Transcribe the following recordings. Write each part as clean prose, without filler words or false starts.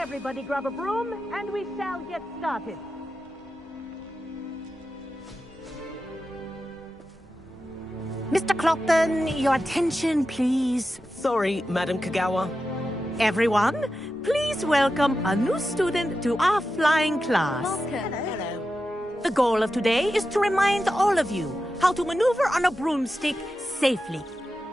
Everybody grab a broom, and we shall get started. Mr. Clopton, your attention, please. Sorry, Madam Kagawa. Everyone, please welcome a new student to our flying class. Hello. The goal of today is to remind all of you how to maneuver on a broomstick safely,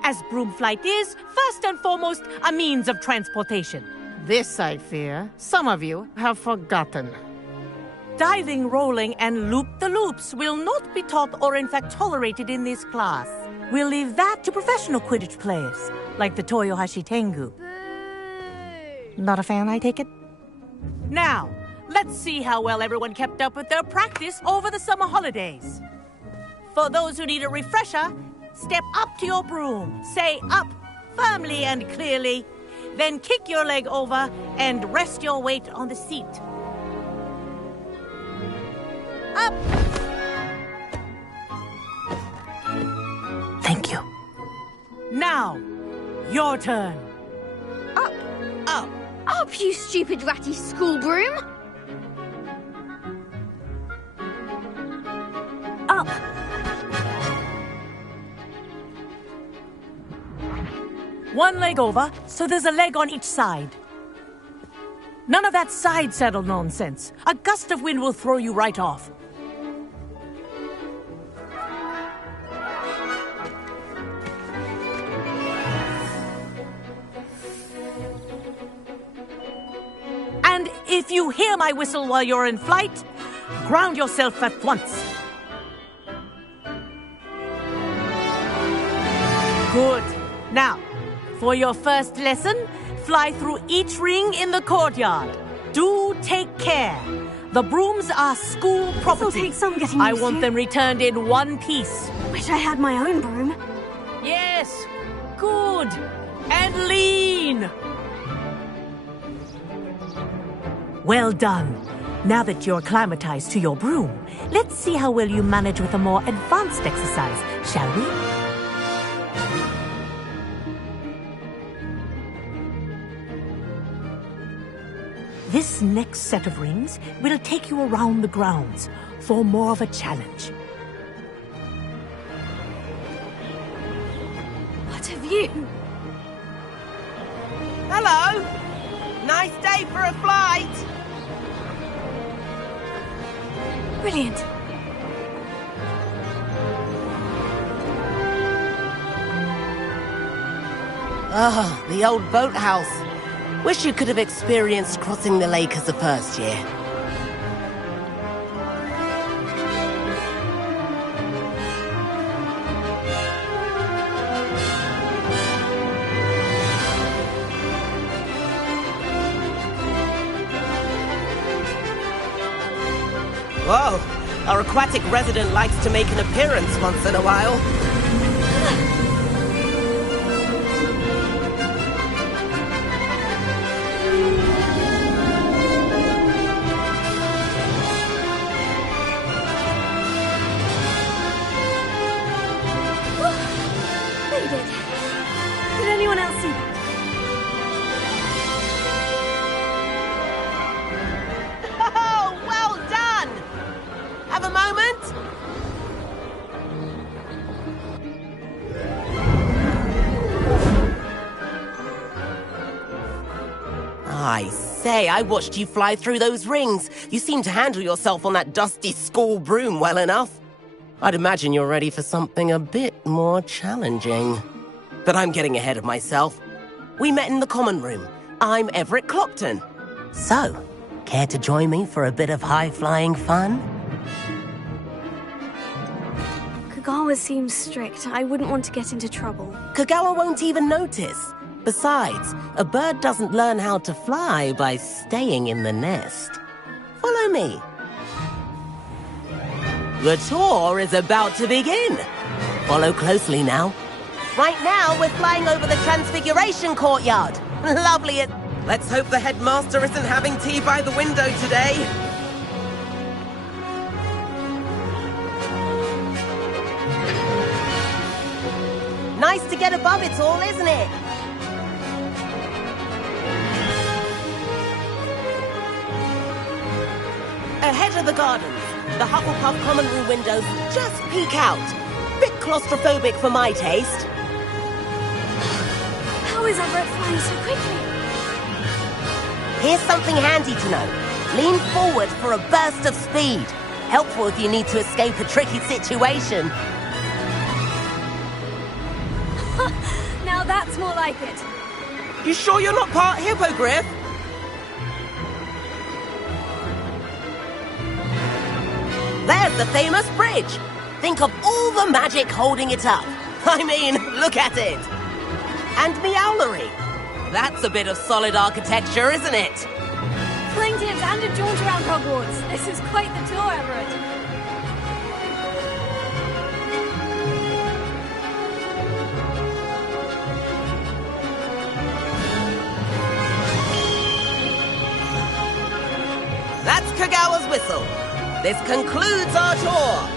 as broom flight is, first and foremost, a means of transportation. This, I fear, some of you have forgotten. Diving, rolling, and loop-the-loops will not be taught or in fact tolerated in this class. We'll leave that to professional Quidditch players, like the Toyohashi Tengu. Not a fan, I take it? Now, let's see how well everyone kept up with their practice over the summer holidays. For those who need a refresher, step up to your broom, say up firmly and clearly, then kick your leg over and rest your weight on the seat. Up! Thank you. Now, your turn. Up! Up! Up, you stupid ratty school broom! Up! One leg over, so there's a leg on each side. None of that side saddle nonsense. A gust of wind will throw you right off. And if you hear my whistle while you're in flight, ground yourself at once. Good. Now, for your first lesson, fly through each ring in the courtyard. Do take care. The brooms are school property. This'll take some getting I used want to. them returned in one piece. Wish I had my own broom. Yes. Good. And lean. Well done. Now that you're acclimatized to your broom, let's see how well you manage with a more advanced exercise, shall we? This next set of rings will take you around the grounds for more of a challenge. What a view! Hello! Nice day for a flight! Brilliant. Ah, the old boathouse. Wish you could have experienced crossing the lake as a first year. Whoa, our aquatic resident likes to make an appearance once in a while. They did. Did anyone else see that? Oh, well done! Have a moment? I say, I watched you fly through those rings. You seem to handle yourself on that dusty school broom well enough. I'd imagine you're ready for something a bit more challenging. But I'm getting ahead of myself. We met in the common room. I'm Everett Clopton. So, care to join me for a bit of high-flying fun? Kagawa seems strict. I wouldn't want to get into trouble. Kagawa won't even notice. Besides, a bird doesn't learn how to fly by staying in the nest. Follow me. The tour is about to begin. Follow closely now. Right now, we're flying over the Transfiguration Courtyard. Lovely. Let's hope the headmaster isn't having tea by the window today. Nice to get above it all, isn't it? head of the gardens. The Hufflepuff common room windows just peek out. Bit claustrophobic for my taste. How is Everett flying so quickly? Here's something handy to know. Lean forward for a burst of speed. Helpful if you need to escape a tricky situation. Now that's more like it. You sure you're not part hippogriff? There's the famous bridge. Think of all the magic holding it up. I mean, look at it. And Meowlery. That's a bit of solid architecture, isn't it? Fling tips and a jaunt around Hogwarts. This is quite the tour, Everett. That's Kagawa's whistle. This concludes our tour.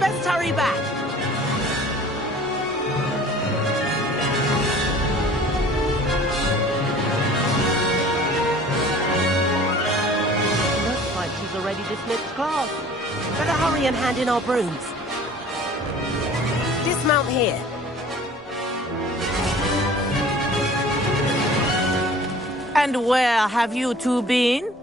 Best hurry back. Looks like she's already dismissed class. Better hurry and hand in our brooms. Dismount here. And where have you two been?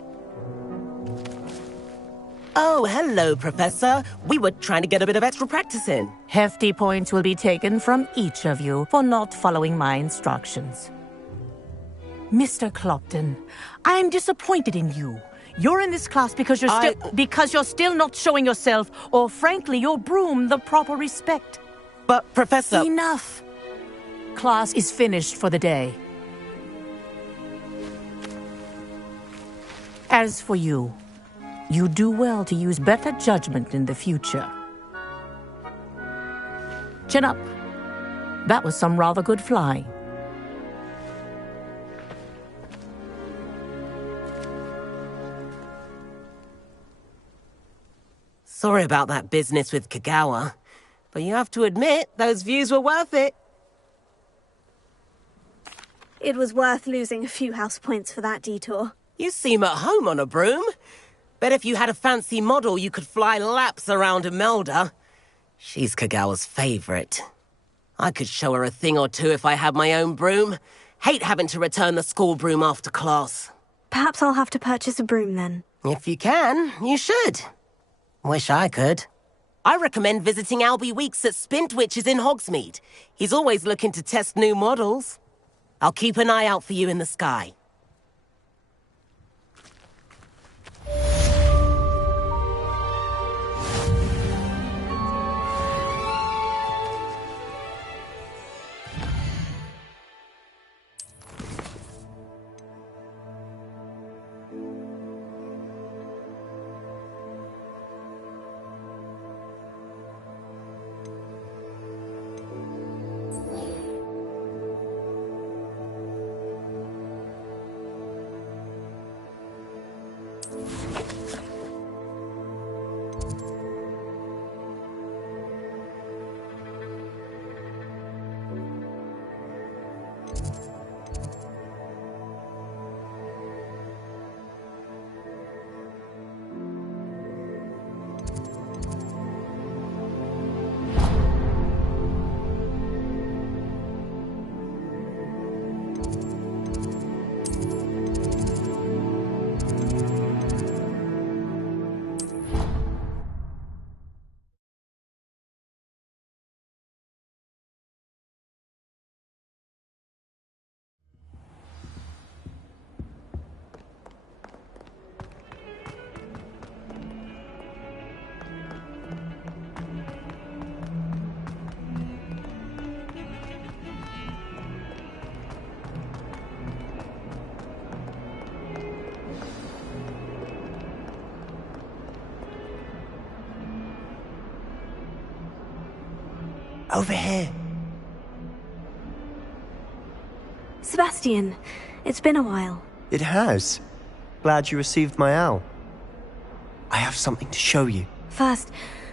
Oh, hello, Professor. We were trying to get a bit of extra practice in. Hefty points will be taken from each of you for not following my instructions. Mr. Clopton, I am disappointed in you. You're in this class because you're still not showing yourself, or frankly, your broom the proper respect. But, Professor... Enough. Class is finished for the day. As for you, you do well to use better judgment in the future. Chin up. That was some rather good flying. Sorry about that business with Kagawa, but you have to admit, those views were worth it. It was worth losing a few house points for that detour. You seem at home on a broom. Bet if you had a fancy model, you could fly laps around Imelda. She's Kagawa's favorite. I could show her a thing or two if I had my own broom. Hate having to return the school broom after class. Perhaps I'll have to purchase a broom then. If you can, you should. Wish I could. I recommend visiting Albie Weeks at Spintwitches in Hogsmeade. He's always looking to test new models. I'll keep an eye out for you in the sky. Over here. Sebastian, it's been a while. It has. Glad you received my owl. I have something to show you. First,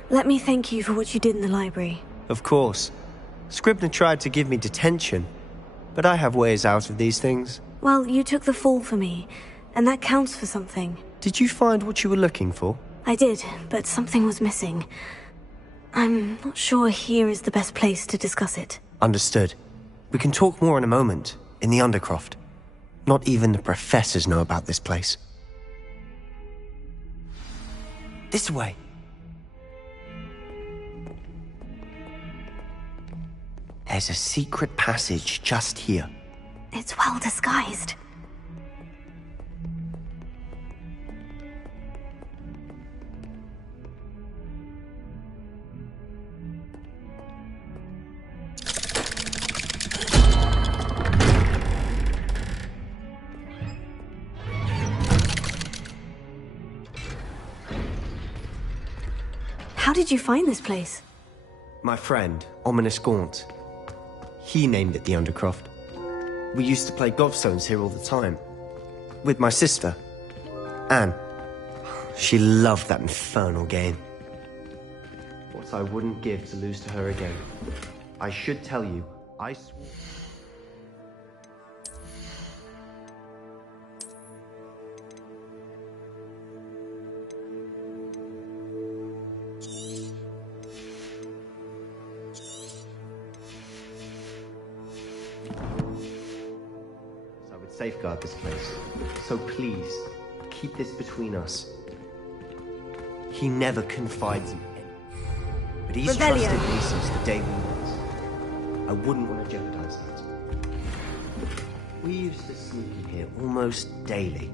let me thank you for what you did in the library. Of course. Scribner tried to give me detention, but I have ways out of these things. Well, you took the fall for me, and that counts for something. Did you find what you were looking for? I did, but something was missing. I'm not sure here is the best place to discuss it. Understood. We can talk more in a moment, in the Undercroft. Not even the professors know about this place. This way. There's a secret passage just here. It's well disguised. How did you find this place? My friend, Ominous Gaunt. He named it the Undercroft. We used to play gobstones here all the time. With my sister, Anne. She loved that infernal game. What I wouldn't give to lose to her again. I should tell you, I swore... safeguard this place. So please, keep this between us. He never confides in anyone. But he's trusted me since the day we met. I wouldn't want to jeopardize that. We used to sneak in here almost daily.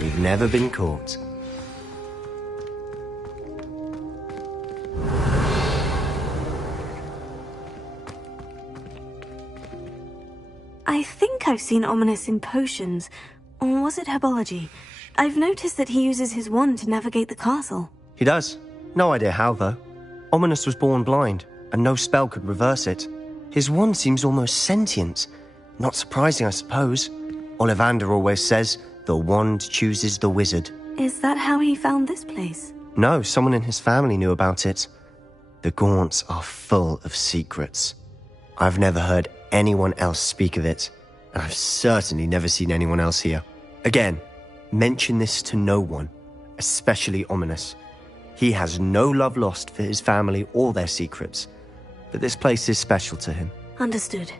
We've never been caught. I think I've seen Ominous in potions. Or was it herbology? I've noticed that he uses his wand to navigate the castle. He does. No idea how, though. Ominous was born blind, and no spell could reverse it. His wand seems almost sentient. Not surprising, I suppose. Ollivander always says, the wand chooses the wizard. Is that how he found this place? No, someone in his family knew about it. The Gaunts are full of secrets. I've never heard anyone else speak of it, and I've certainly never seen anyone else here. Again, mention this to no one, especially Ominous. He has no love lost for his family or their secrets, but this place is special to him. Understood.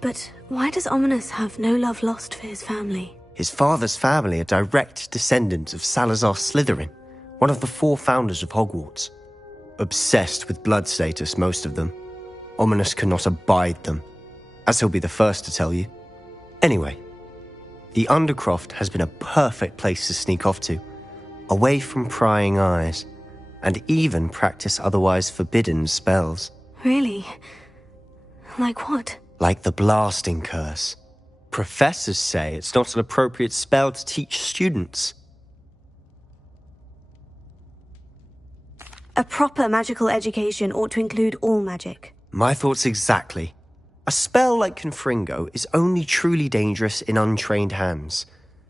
But why does Ominous have no love lost for his family? His father's family are direct descendants of Salazar Slytherin, one of the 4 founders of Hogwarts. Obsessed with blood status, most of them. Ominous cannot abide them, as he'll be the first to tell you. Anyway, the Undercroft has been a perfect place to sneak off to, away from prying eyes, and even practice otherwise forbidden spells. Really? Like what? Like the blasting curse. Professors say it's not an appropriate spell to teach students. A proper magical education ought to include all magic. My thoughts exactly. A spell like Confringo is only truly dangerous in untrained hands.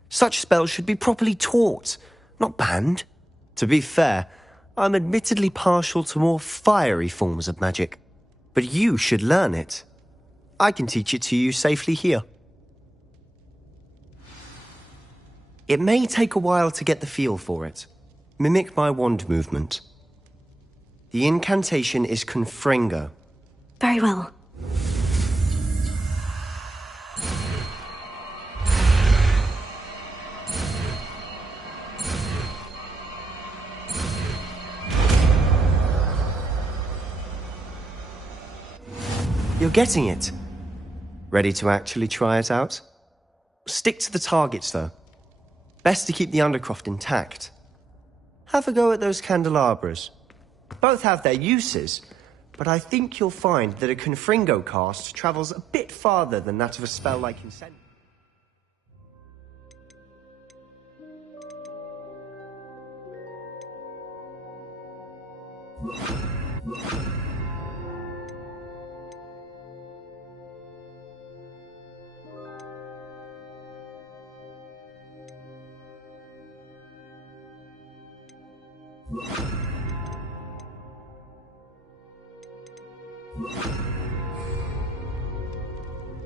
Such spells should be properly taught, not banned. To be fair, I'm admittedly partial to more fiery forms of magic. But you should learn it. I can teach it to you safely here. It may take a while to get the feel for it. Mimic my wand movement. The incantation is Confringo. Very well. You're getting it. Ready to actually try it out? Stick to the targets, though. Best to keep the Undercroft intact. Have a go at those candelabras. Both have their uses, but I think you'll find that a Confringo cast travels a bit farther than that of a spell like Incend.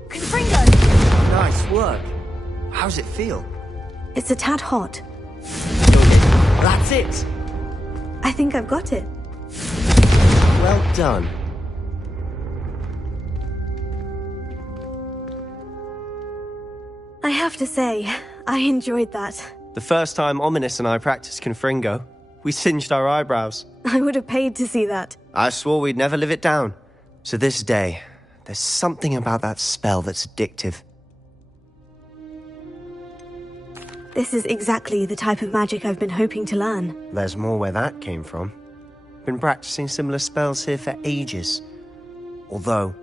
Confringo! Nice work. How's it feel? It's a tad hot. Okay, that's it! I think I've got it. Well done. I have to say, I enjoyed that. The first time Ominous and I practiced Confringo, we singed our eyebrows. I would have paid to see that. I swore we'd never live it down. So this day, there's something about that spell that's addictive. This is exactly the type of magic I've been hoping to learn. There's more where that came from. Been practicing similar spells here for ages. Although,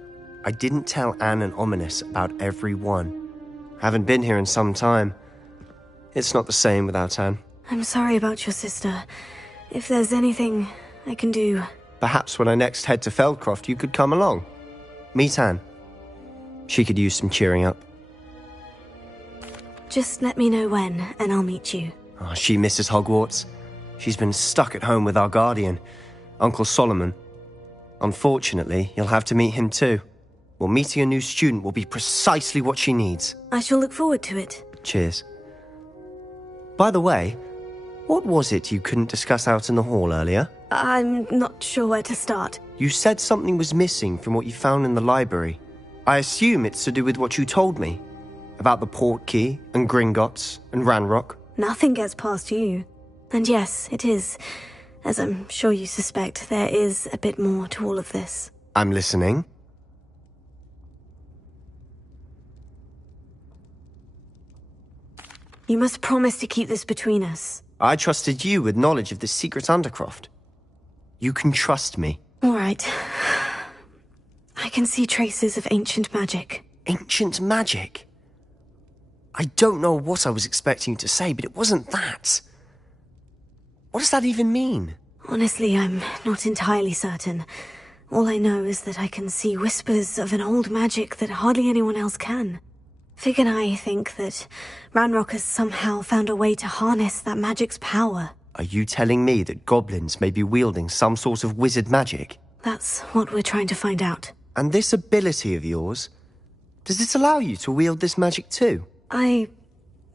I didn't tell Anne and Ominous about every one. Haven't been here in some time. It's not the same without Anne. I'm sorry about your sister. If there's anything I can do... Perhaps when I next head to Feldcroft, you could come along. Meet Anne. She could use some cheering up. Just let me know when, and I'll meet you. Oh, she misses Hogwarts. She's been stuck at home with our guardian, Uncle Solomon. Unfortunately, you'll have to meet him too. Well, meeting a new student will be precisely what she needs. I shall look forward to it. Cheers. By the way, what was it you couldn't discuss out in the hall earlier? I'm not sure where to start. You said something was missing from what you found in the library. I assume it's to do with what you told me. About the Portkey, and Gringotts, and Ranrock. Nothing gets past you. And yes, it is. As I'm sure you suspect, there is a bit more to all of this. I'm listening. You must promise to keep this between us. I trusted you with knowledge of the secret Undercroft. You can trust me. All right. I can see traces of ancient magic. Ancient magic? I don't know what I was expecting you to say, but it wasn't that. What does that even mean? Honestly, I'm not entirely certain. All I know is that I can see whispers of an old magic that hardly anyone else can. Fig and I think that Ranrock has somehow found a way to harness that magic's power. Are you telling me that goblins may be wielding some sort of wizard magic? That's what we're trying to find out. And this ability of yours, does it allow you to wield this magic too? I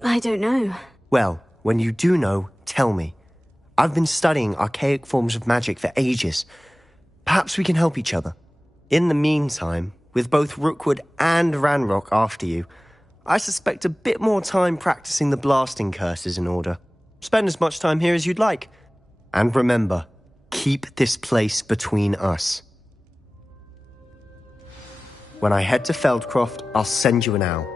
don't know. Well, when you do know, tell me. I've been studying archaic forms of magic for ages. Perhaps we can help each other. In the meantime, with both Rookwood and Ranrock after you, I suspect a bit more time practicing the blasting curse is in order. Spend as much time here as you'd like. And remember, keep this place between us. When I head to Feldcroft, I'll send you an owl.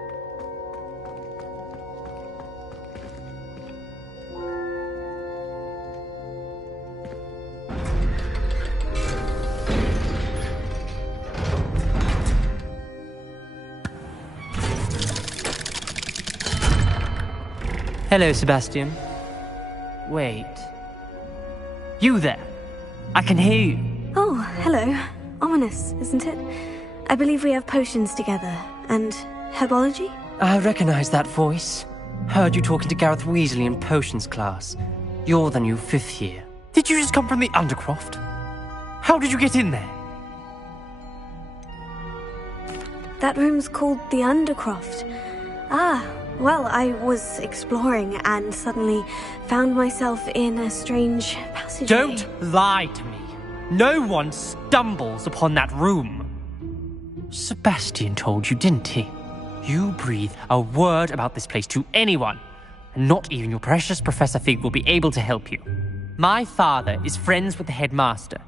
Hello, Sebastian. Wait. You there? I can hear you. Oh, hello. Ominous, isn't it? I believe we have potions together. And herbology? I recognize that voice. Heard you talking to Gareth Weasley in potions class. You're the new 5th year. Did you just come from the Undercroft? How did you get in there? That room's called the Undercroft. Ah, well, I was exploring and suddenly found myself in a strange passageway. Don't lie to me. No one stumbles upon that room. Sebastian told you, didn't he? You breathe a word about this place to anyone, and not even your precious Professor Fig will be able to help you. My father is friends with the headmaster.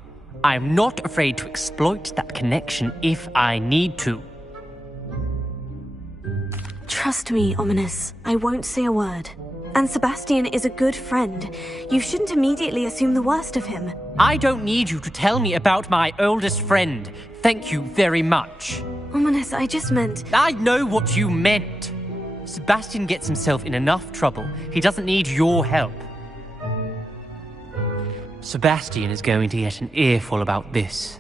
I am not afraid to exploit that connection if I need to. Trust me, Ominous. I won't say a word. And Sebastian is a good friend. You shouldn't immediately assume the worst of him. I don't need you to tell me about my oldest friend. Thank you very much. Ominous, I just meant... I know what you meant. Sebastian gets himself in enough trouble. He doesn't need your help. Sebastian is going to get an earful about this.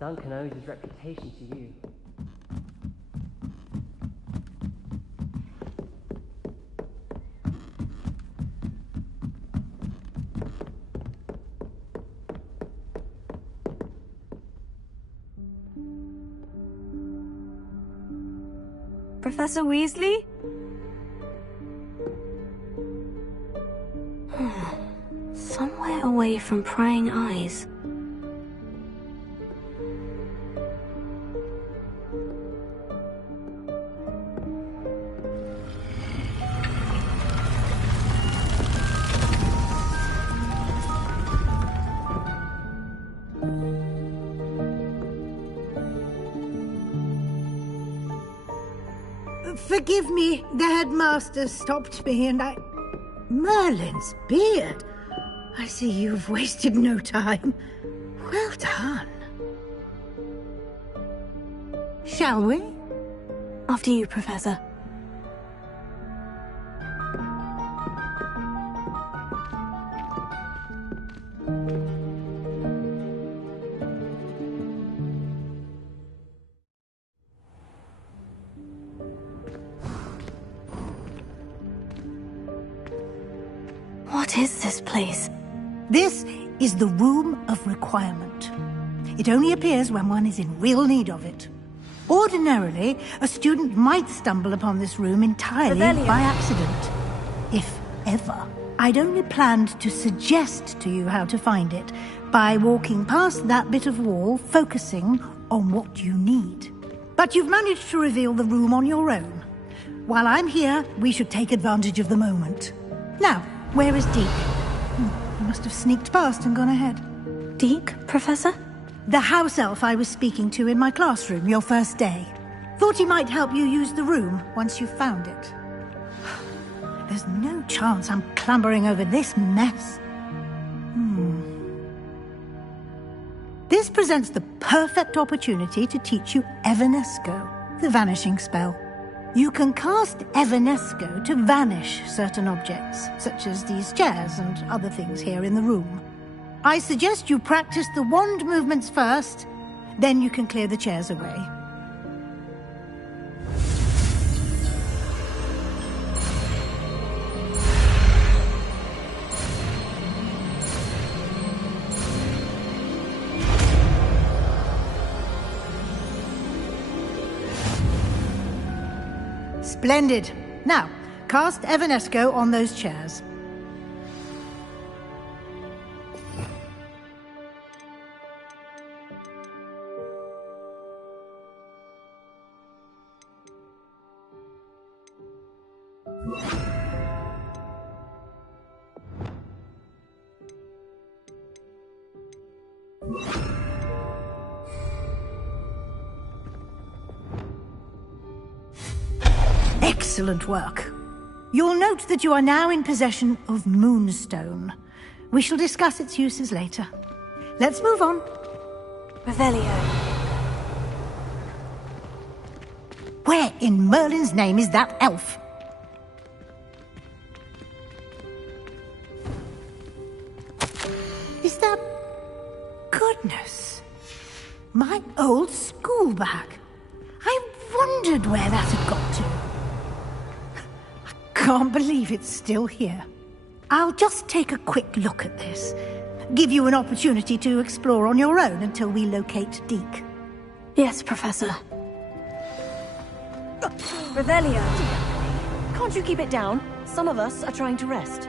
Duncan owes his reputation to you. Professor Weasley? Somewhere away from prying eyes. Forgive me, the headmaster stopped me and I... Merlin's beard! I see you've wasted no time. Well done. Shall we? After you, Professor. What is this place? This is the Room of Requirement. It only appears when one is in real need of it. Ordinarily, a student might stumble upon this room entirely by accident. If ever. I'd only planned to suggest to you how to find it by walking past that bit of wall, focusing on what you need. But you've managed to reveal the room on your own. While I'm here, we should take advantage of the moment. Now, where is Deke? He must have sneaked past and gone ahead. Deke, Professor? The house elf I was speaking to in my classroom your first day. Thought he might help you use the room once you found it. There's no chance I'm clambering over this mess. This presents the perfect opportunity to teach you Evanesco, the vanishing spell. You can cast Evanesco to vanish certain objects, such as these chairs and other things here in the room. I suggest you practice the wand movements first, then you can clear the chairs away. Splendid. Now, cast Evanesco on those chairs. Excellent work. You'll note that you are now in possession of Moonstone. We shall discuss its uses later. Let's move on. Revelio. Where in Merlin's name is that elf? Is that... Goodness. My old school bag. I wondered where that had got to. Can't believe it's still here. I'll just take a quick look at this. Give you an opportunity to explore on your own until we locate Deke. Yes, Professor. Revelio. Can't you keep it down? Some of us are trying to rest.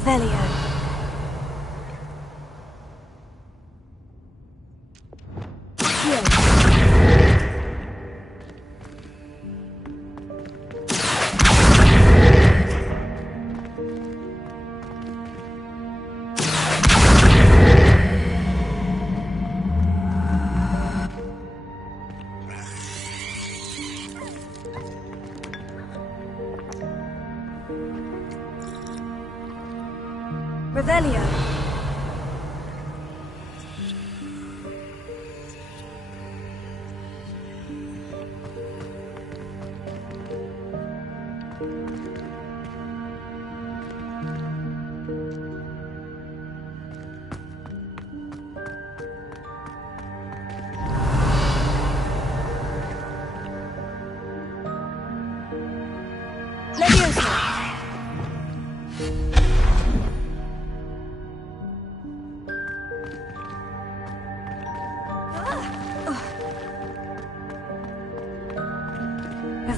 Revelio. Revelio. Leviosa.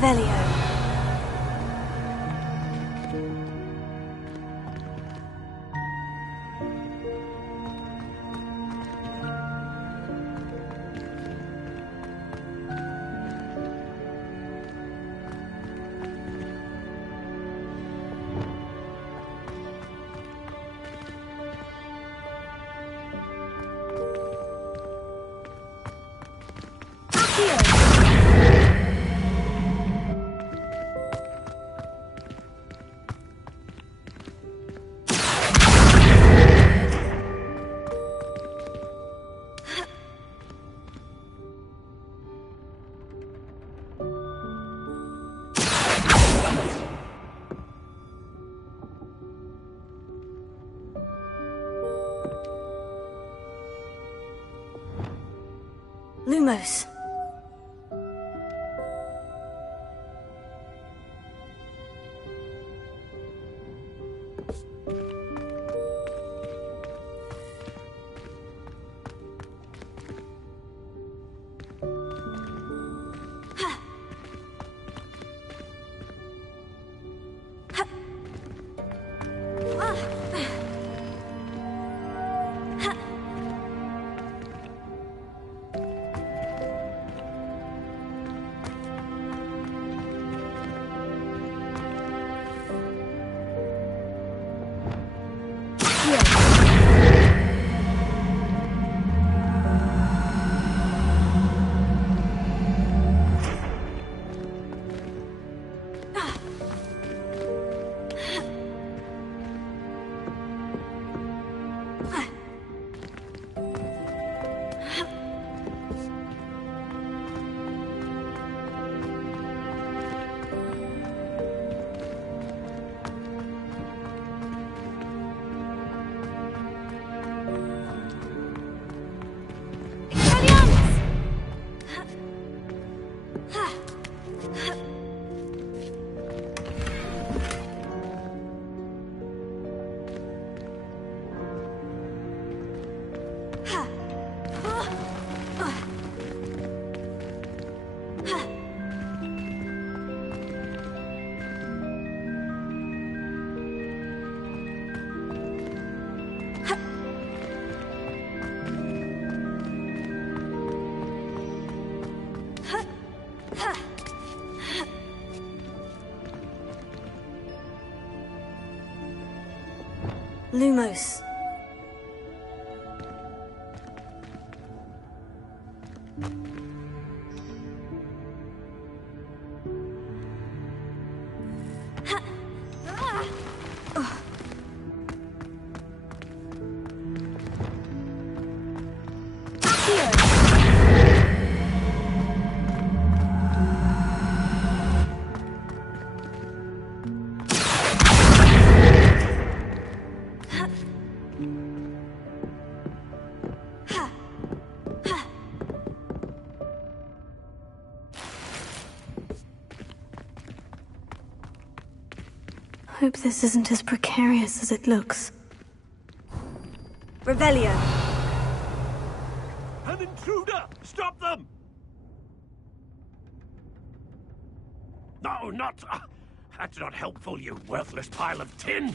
Revelio. Lumos. Lumos. Hope this isn't as precarious as it looks. Revelio. An intruder! Stop them! No, not... that's not helpful, you worthless pile of tin!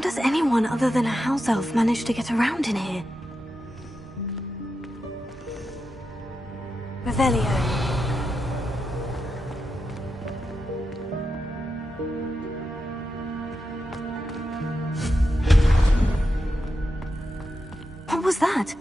How does anyone other than a house elf manage to get around in here? Revelio. What was that?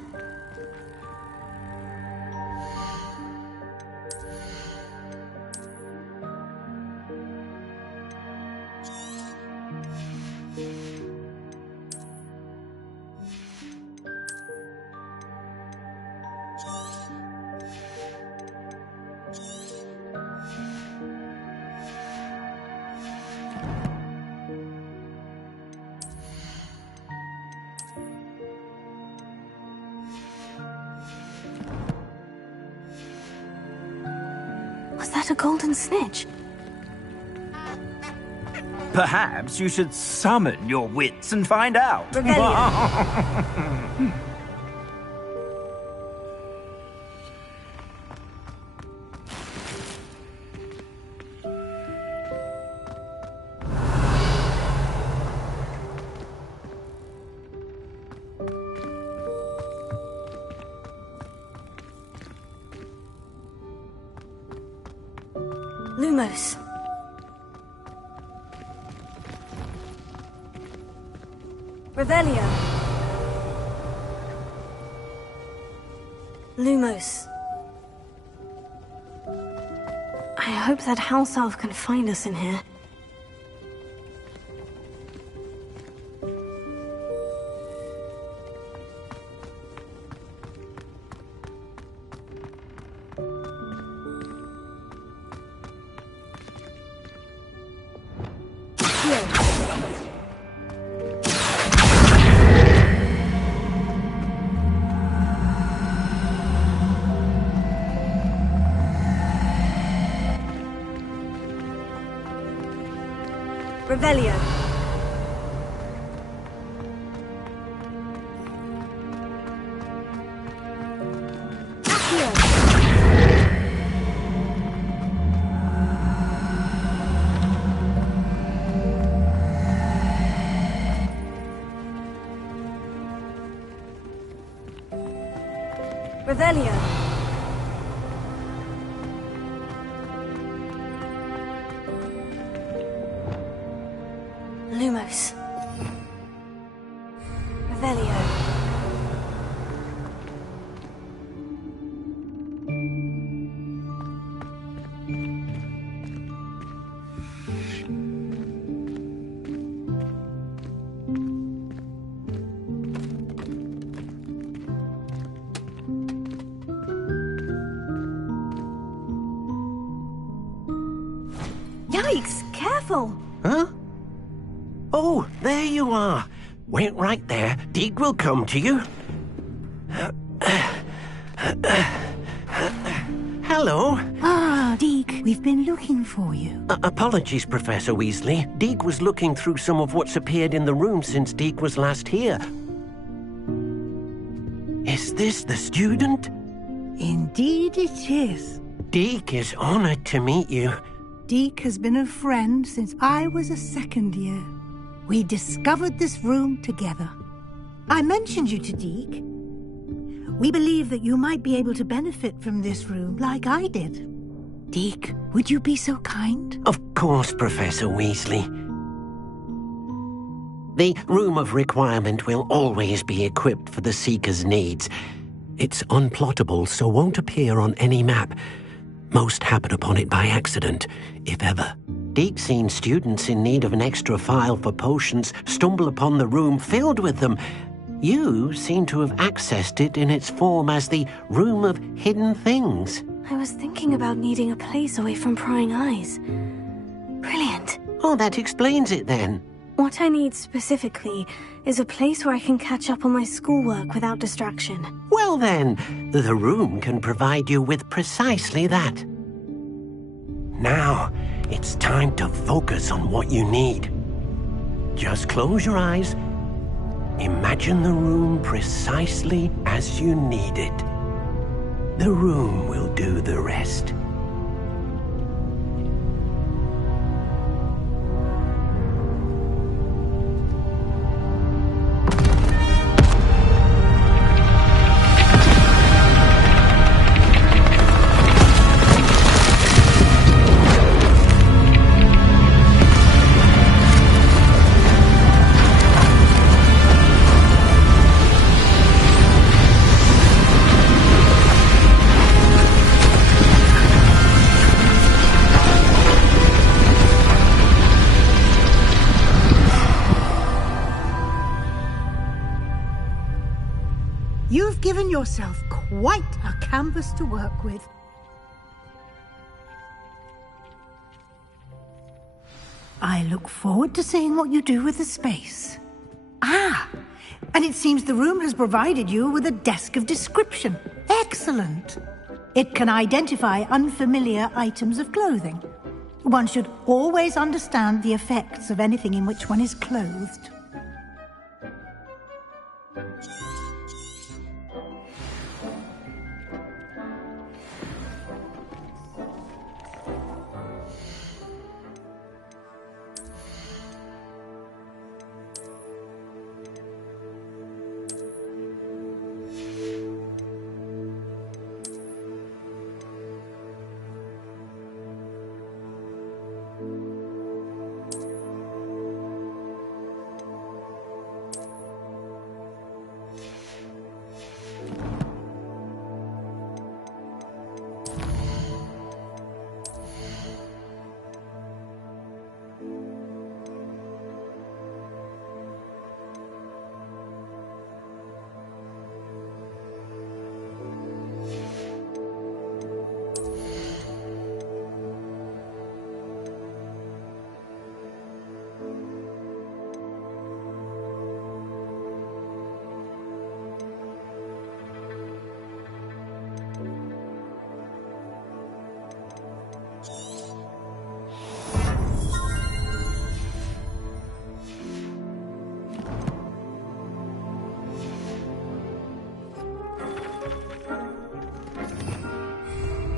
Was that a golden snitch? Perhaps you should summon your wits and find out. Lumos. Revelio. Lumos. I hope that house elf can find us in here. Revelio. Accio. Revelio. Lumos. Revelio. Yikes! Careful! Huh? Oh, there you are. Wait right there. Deek will come to you. Hello. Ah, Deek, we've been looking for you. Apologies, Professor Weasley. Deek was looking through some of what's appeared in the room since Deek was last here. Is this the student? Indeed it is. Deek is honored to meet you. Deek has been a friend since I was a second year. We discovered this room together. I mentioned you to Deek. We believe that you might be able to benefit from this room like I did. Deek, would you be so kind? Of course, Professor Weasley. The Room of Requirement will always be equipped for the Seeker's needs. It's unplottable, so won't appear on any map. Most happen upon it by accident, if ever. Deek's seen students in need of an extra file for potions stumble upon the room filled with them. You seem to have accessed it in its form as the Room of Hidden Things. I was thinking about needing a place away from prying eyes. Brilliant. Oh, that explains it then. What I need specifically is a place where I can catch up on my schoolwork without distraction. Well then, the room can provide you with precisely that. Now, it's time to focus on what you need. Just close your eyes. Imagine the room precisely as you need it. The room will do the rest. given yourself quite a canvas to work with. I look forward to seeing what you do with the space. Ah, and it seems the room has provided you with a desk of description. Excellent. It can identify unfamiliar items of clothing. One should always understand the effects of anything in which one is clothed.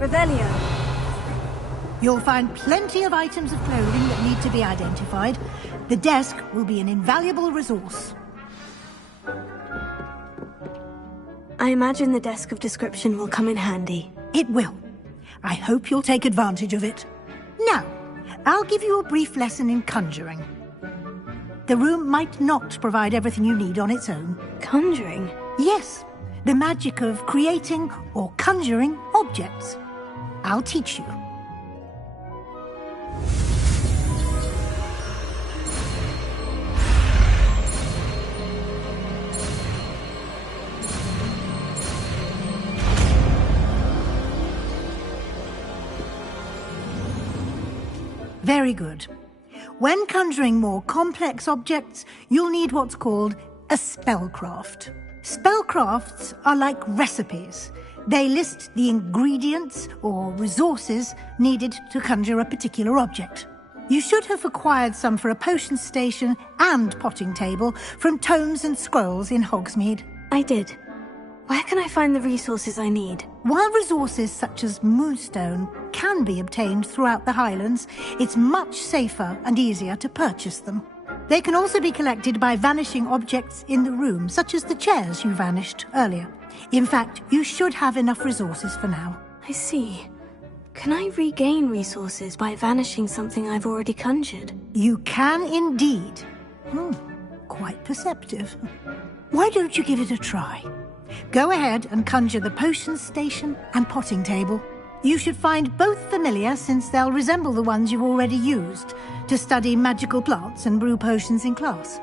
Revelio. You'll find plenty of items of clothing that need to be identified. The desk will be an invaluable resource. I imagine the desk of description will come in handy. It will. I hope you'll take advantage of it. Now, I'll give you a brief lesson in conjuring. The room might not provide everything you need on its own. Conjuring? Yes, the magic of creating or conjuring objects. I'll teach you. Very good. When conjuring more complex objects, you'll need what's called a spellcraft. Spellcrafts are like recipes. They list the ingredients or resources needed to conjure a particular object. You should have acquired some for a potion station and potting table from tomes and scrolls in Hogsmeade. I did. Where can I find the resources I need? While resources such as moonstone can be obtained throughout the Highlands, it's much safer and easier to purchase them. They can also be collected by vanishing objects in the room, such as the chairs you vanished earlier. In fact, you should have enough resources for now. I see. Can I regain resources by vanishing something I've already conjured? You can indeed. Quite perceptive. Why don't you give it a try? Go ahead and conjure the potion station and potting table. You should find both familiar, since they'll resemble the ones you've already used to study magical plants and brew potions in class.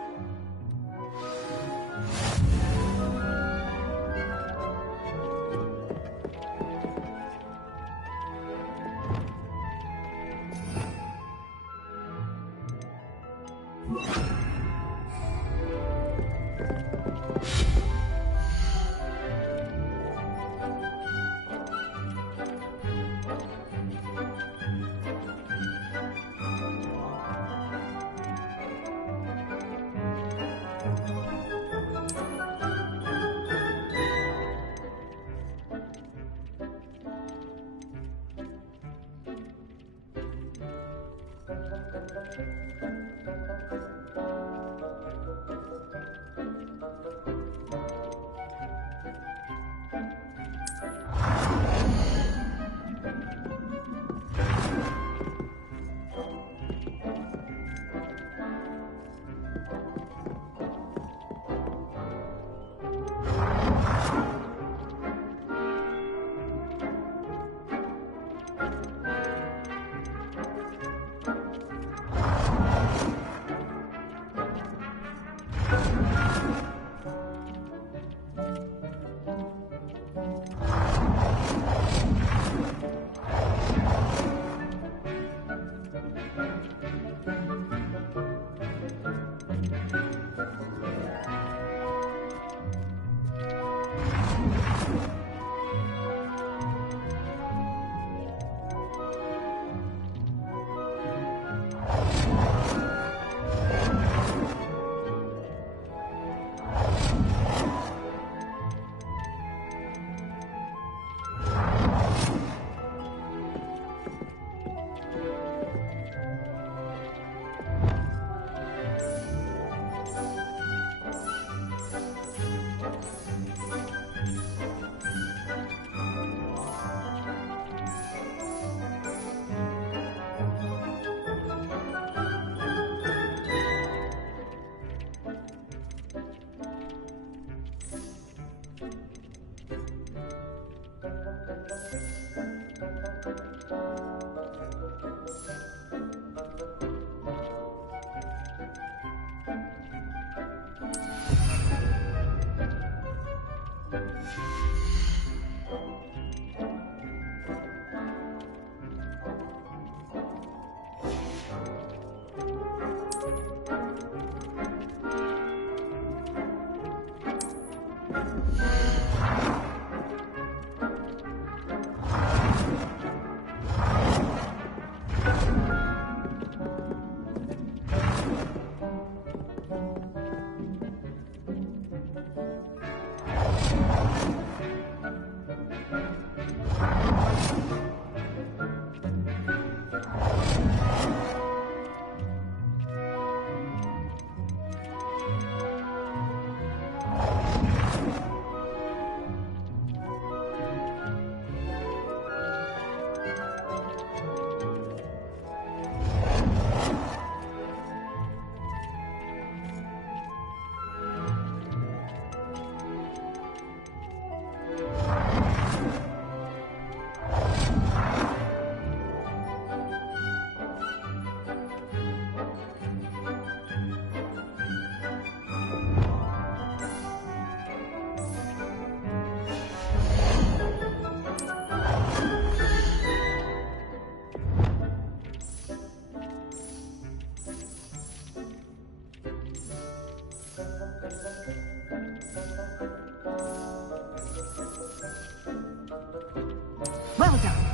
done.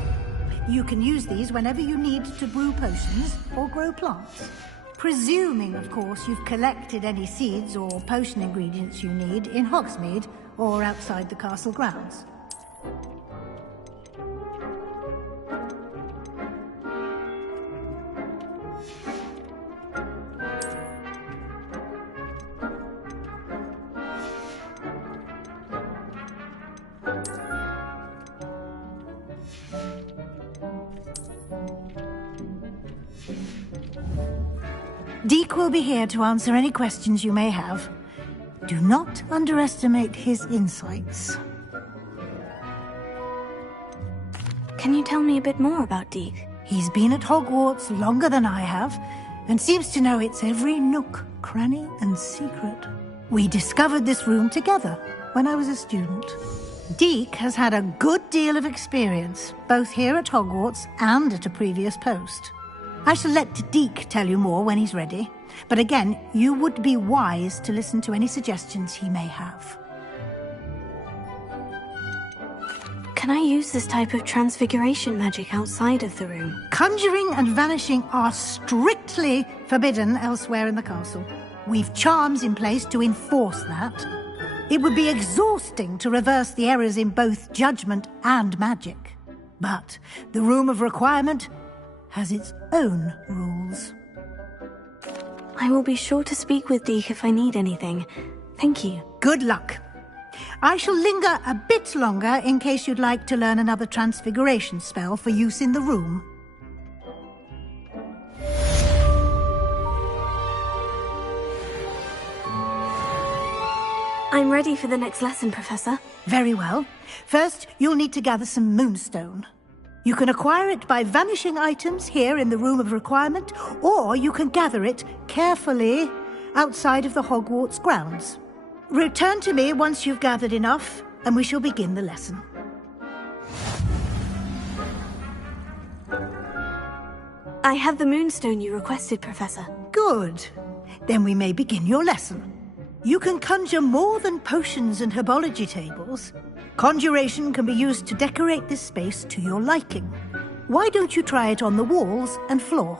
You can use these whenever you need to brew potions or grow plants. Presuming, of course, you've collected any seeds or potion ingredients you need in Hogsmeade or outside the castle grounds. Deke will be here to answer any questions you may have. Do not underestimate his insights. Can you tell me a bit more about Deke? He's been at Hogwarts longer than I have, and seems to know its every nook, cranny, and secret. We discovered this room together when I was a student. Deke has had a good deal of experience, both here at Hogwarts and at a previous post. I shall let Deke tell you more when he's ready, but again, you would be wise to listen to any suggestions he may have. Can I use this type of transfiguration magic outside of the room? Conjuring and vanishing are strictly forbidden elsewhere in the castle. We've charms in place to enforce that. It would be exhausting to reverse the errors in both judgment and magic. But the Room of Requirement has its own rules. I will be sure to speak with Deke if I need anything. Thank you. Good luck. I shall linger a bit longer in case you'd like to learn another transfiguration spell for use in the room. I'm ready for the next lesson, Professor. Very well. First, you'll need to gather some moonstone. You can acquire it by vanishing items here in the Room of Requirement, or you can gather it carefully outside of the Hogwarts grounds. Return to me once you've gathered enough, and we shall begin the lesson. I have the moonstone you requested, Professor. Good. Then we may begin your lesson. You can conjure more than potions and herbology tables. Conjuration can be used to decorate this space to your liking. Why don't you try it on the walls and floor?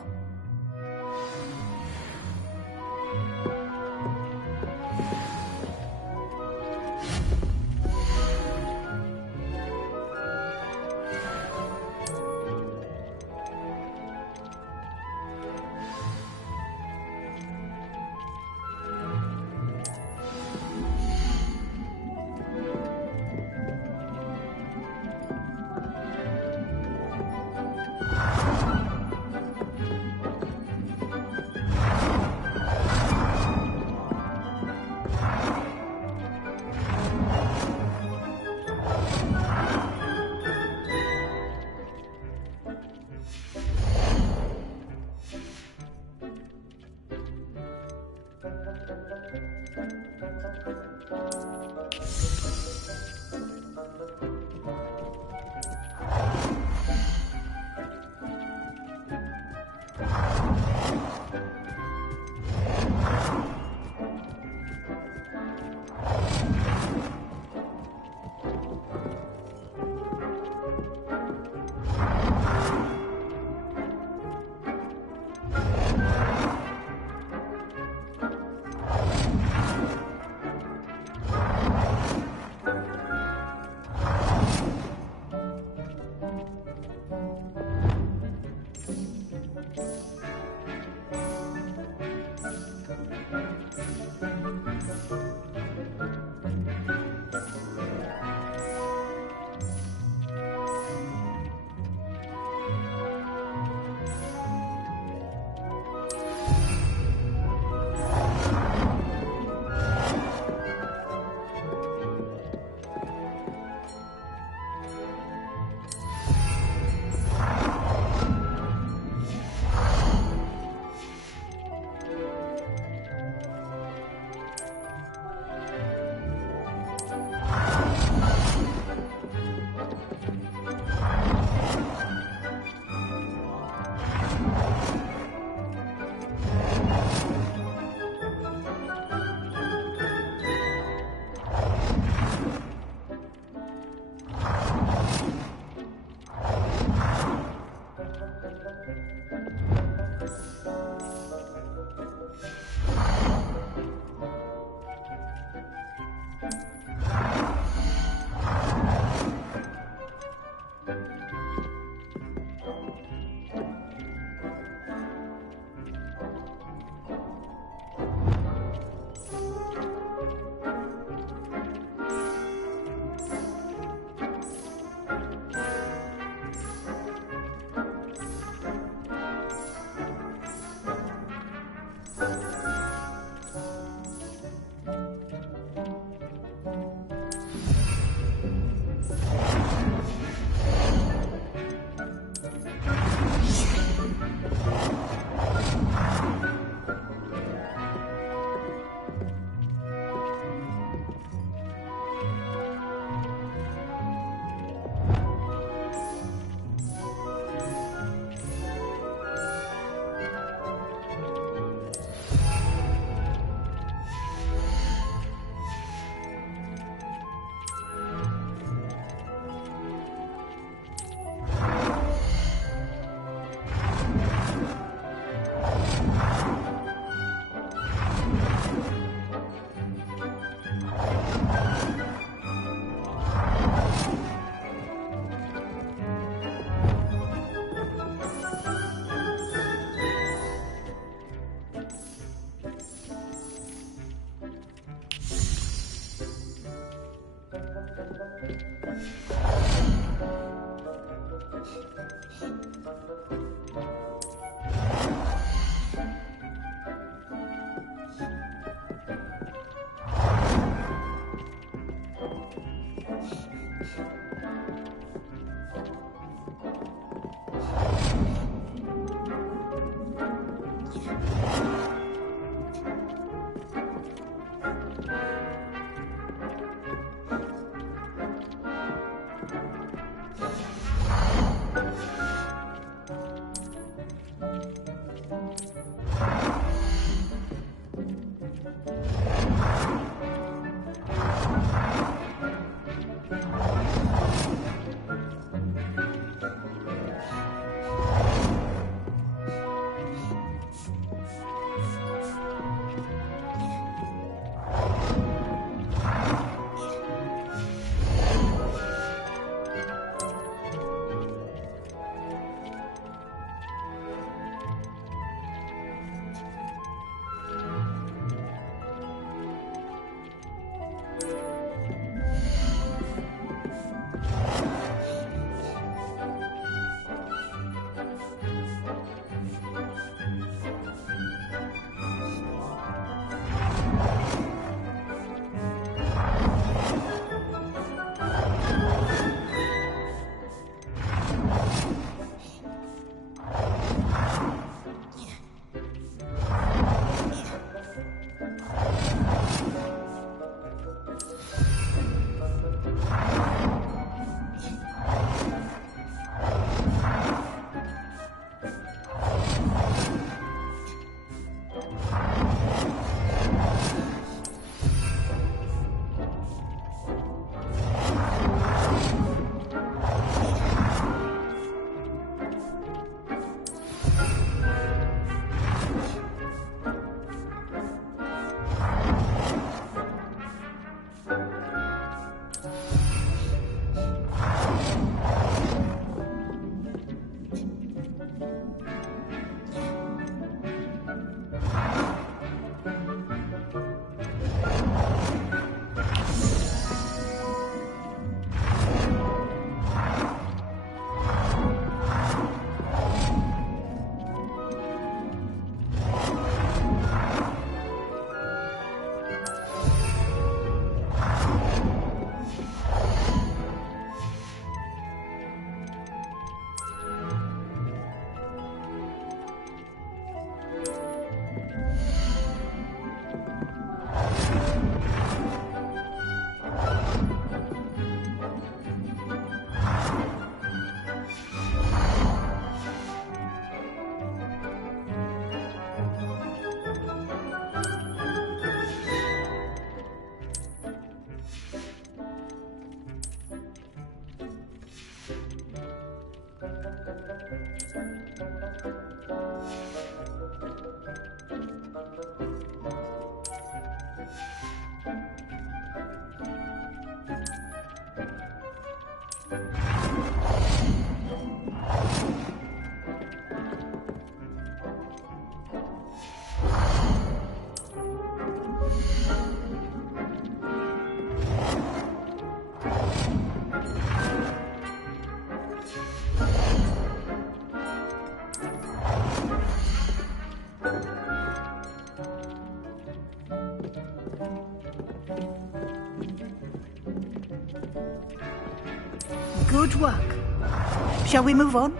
Good work. Shall we move on?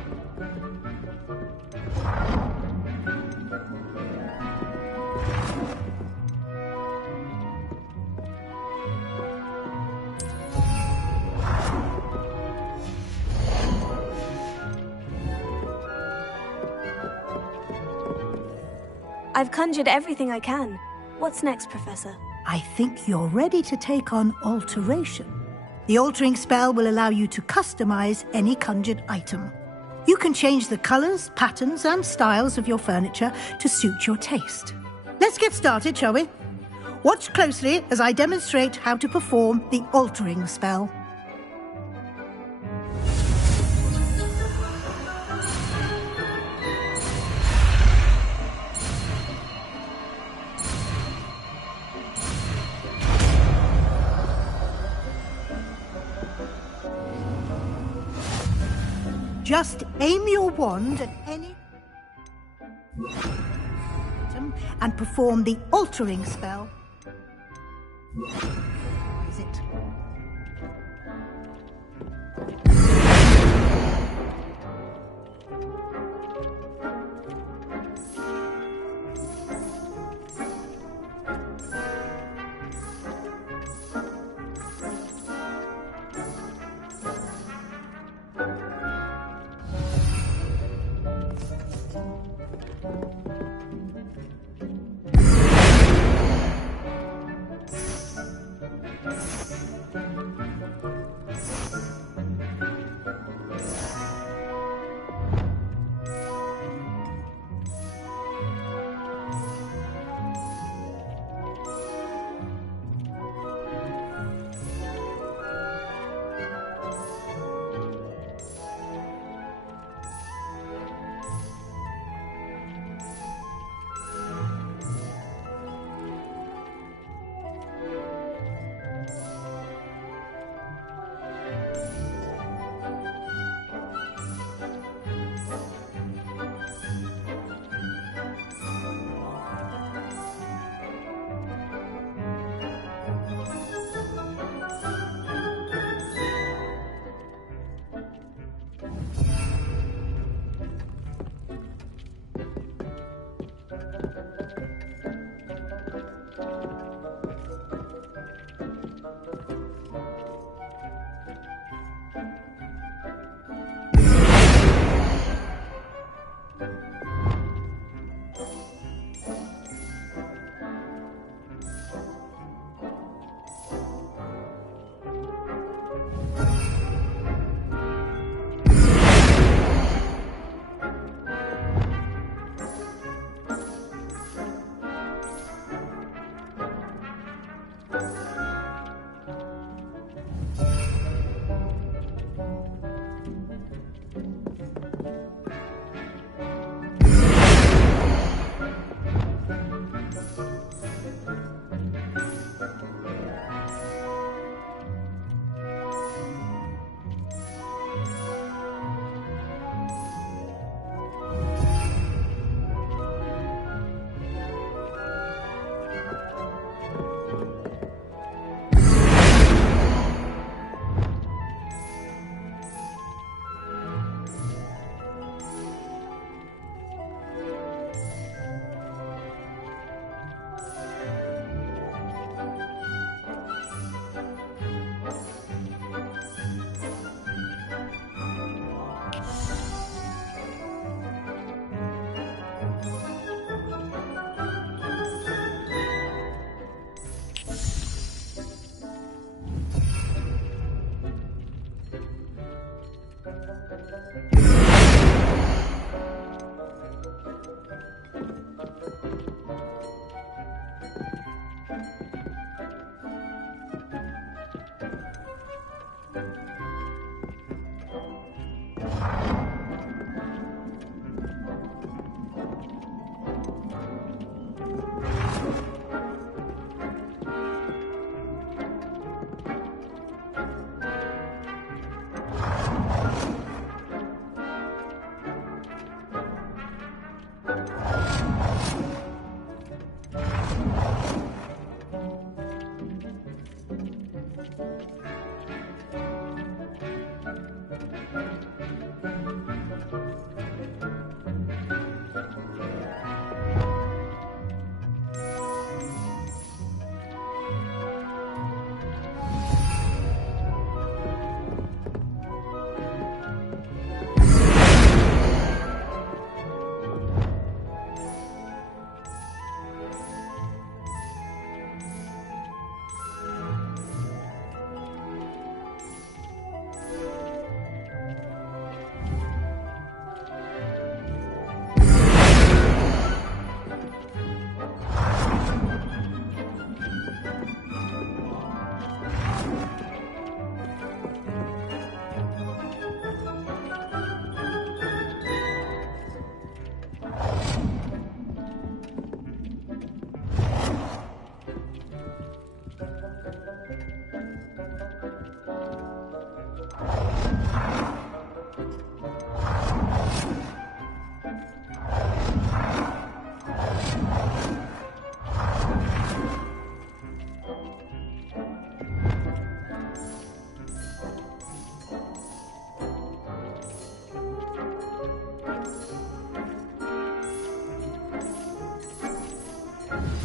I've conjured everything I can. What's next, Professor? I think you're ready to take on alteration. The altering spell will allow you to customize any conjured item. You can change the colors, patterns, and styles of your furniture to suit your taste. Let's get started, shall we? Watch closely as I demonstrate how to perform the altering spell. Just aim your wand at any item and perform the altering spell. Is it?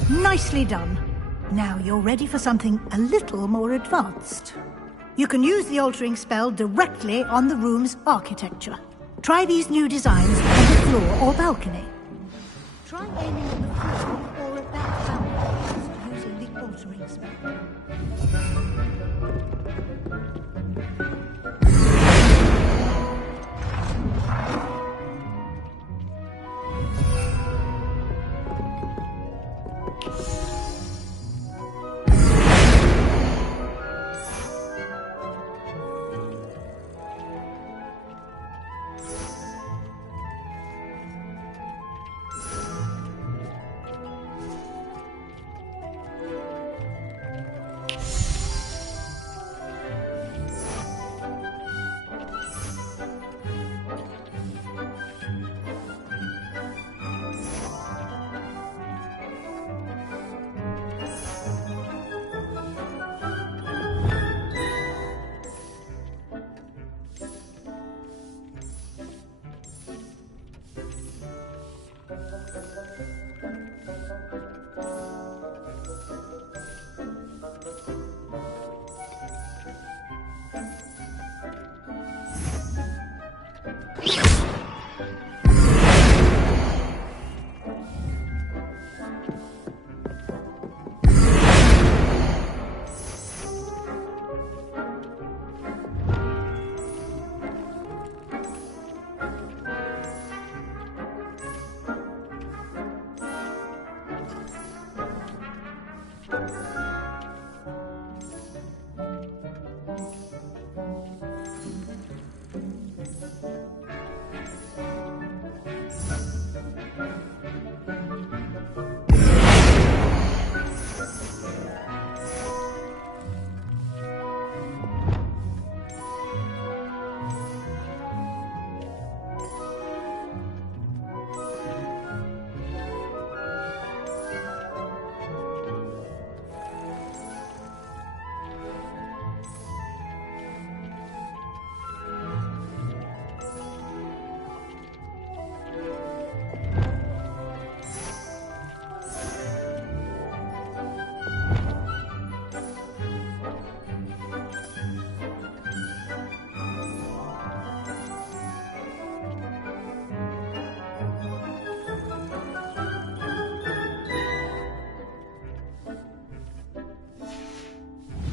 Nicely done. Now you're ready for something a little more advanced. You can use the altering spell directly on the room's architecture. Try these new designs on the floor or balcony. Try aiming at the floor or at that balcony using the altering spell.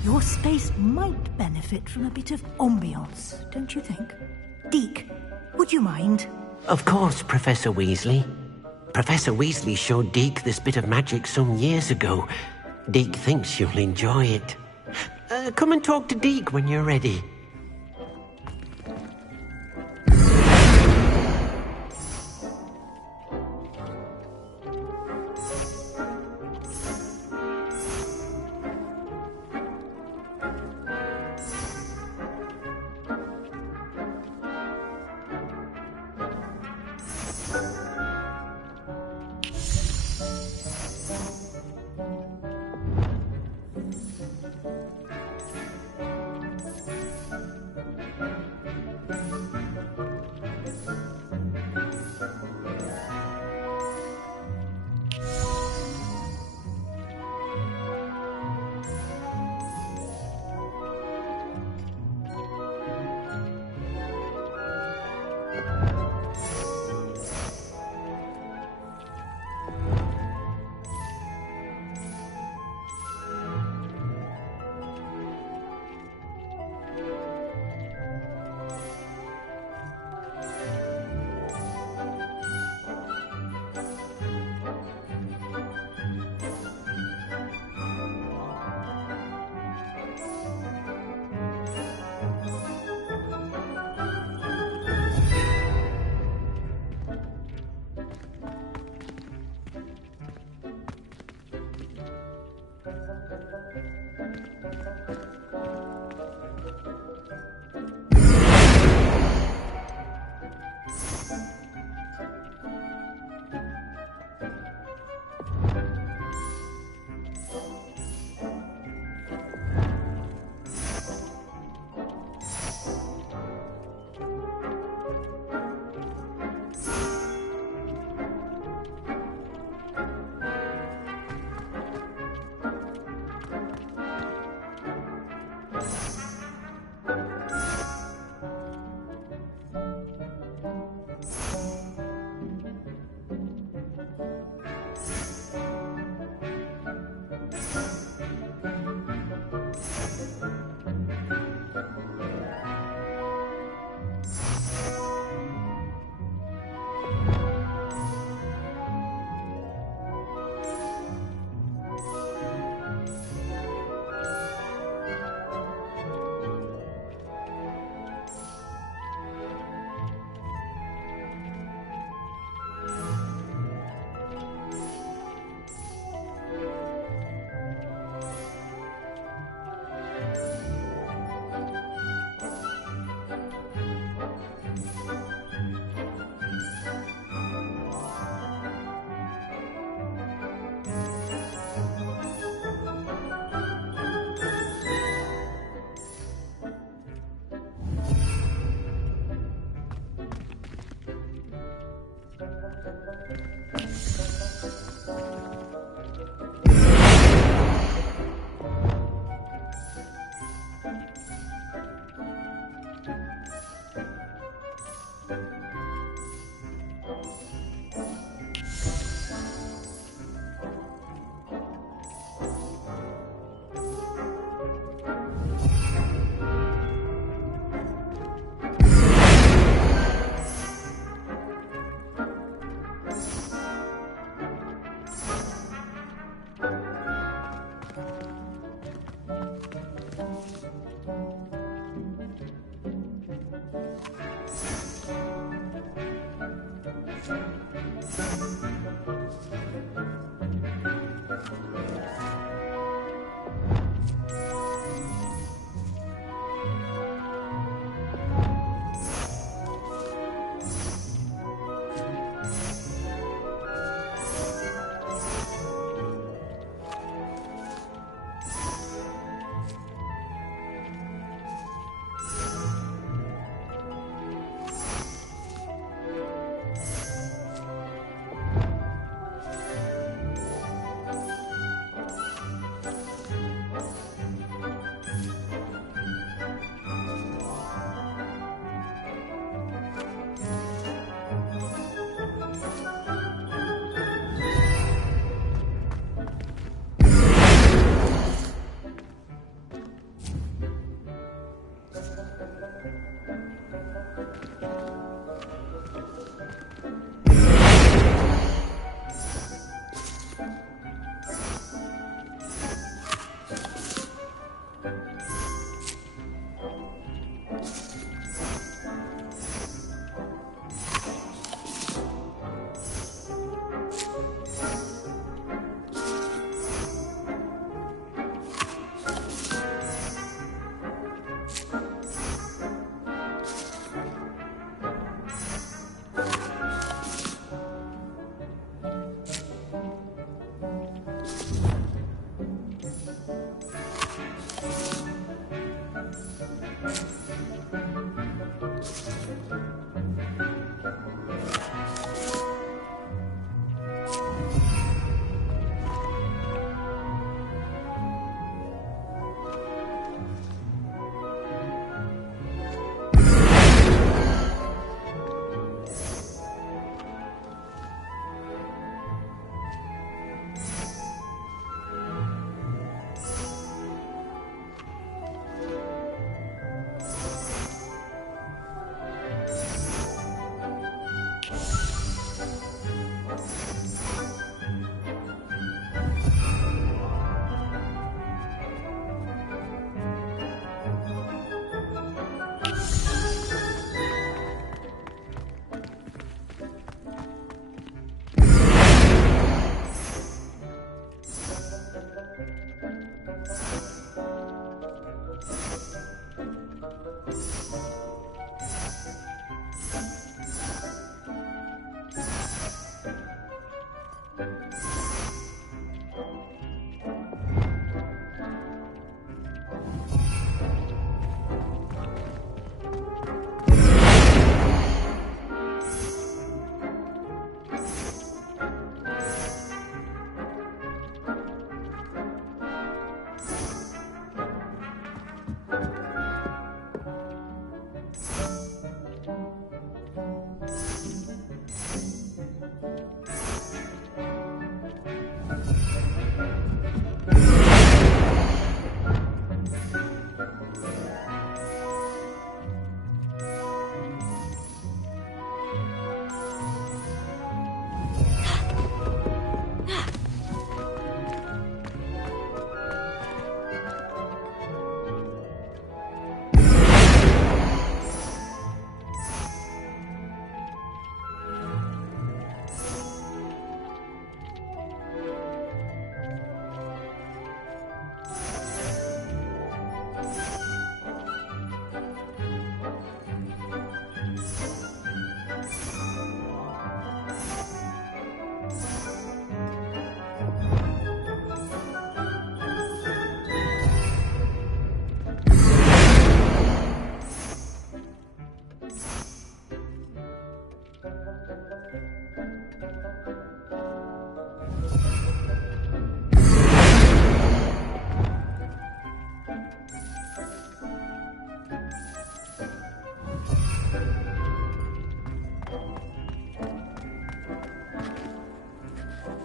Your space might benefit from a bit of ambiance, don't you think? Deke, would you mind? Of course, Professor Weasley. Professor Weasley showed Deke this bit of magic some years ago. Deke thinks you'll enjoy it. Come and talk to Deke when you're ready.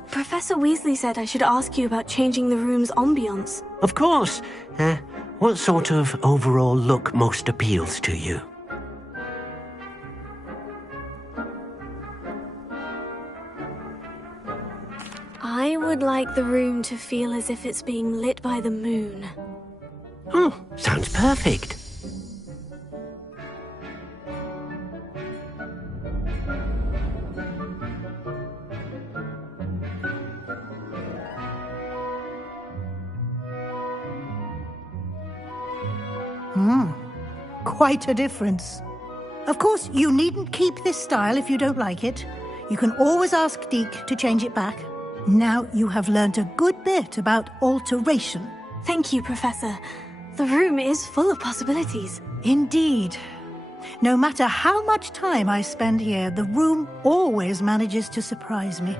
Professor Weasley said I should ask you about changing the room's ambience. Of course. What sort of overall look most appeals to you? I would like the room to feel as if it's being lit by the moon. Oh, sounds perfect. Quite a difference. Of course, you needn't keep this style if you don't like it. You can always ask Deke to change it back. Now you have learnt a good bit about alteration. Thank you, Professor. The room is full of possibilities. Indeed. No matter how much time I spend here, the room always manages to surprise me.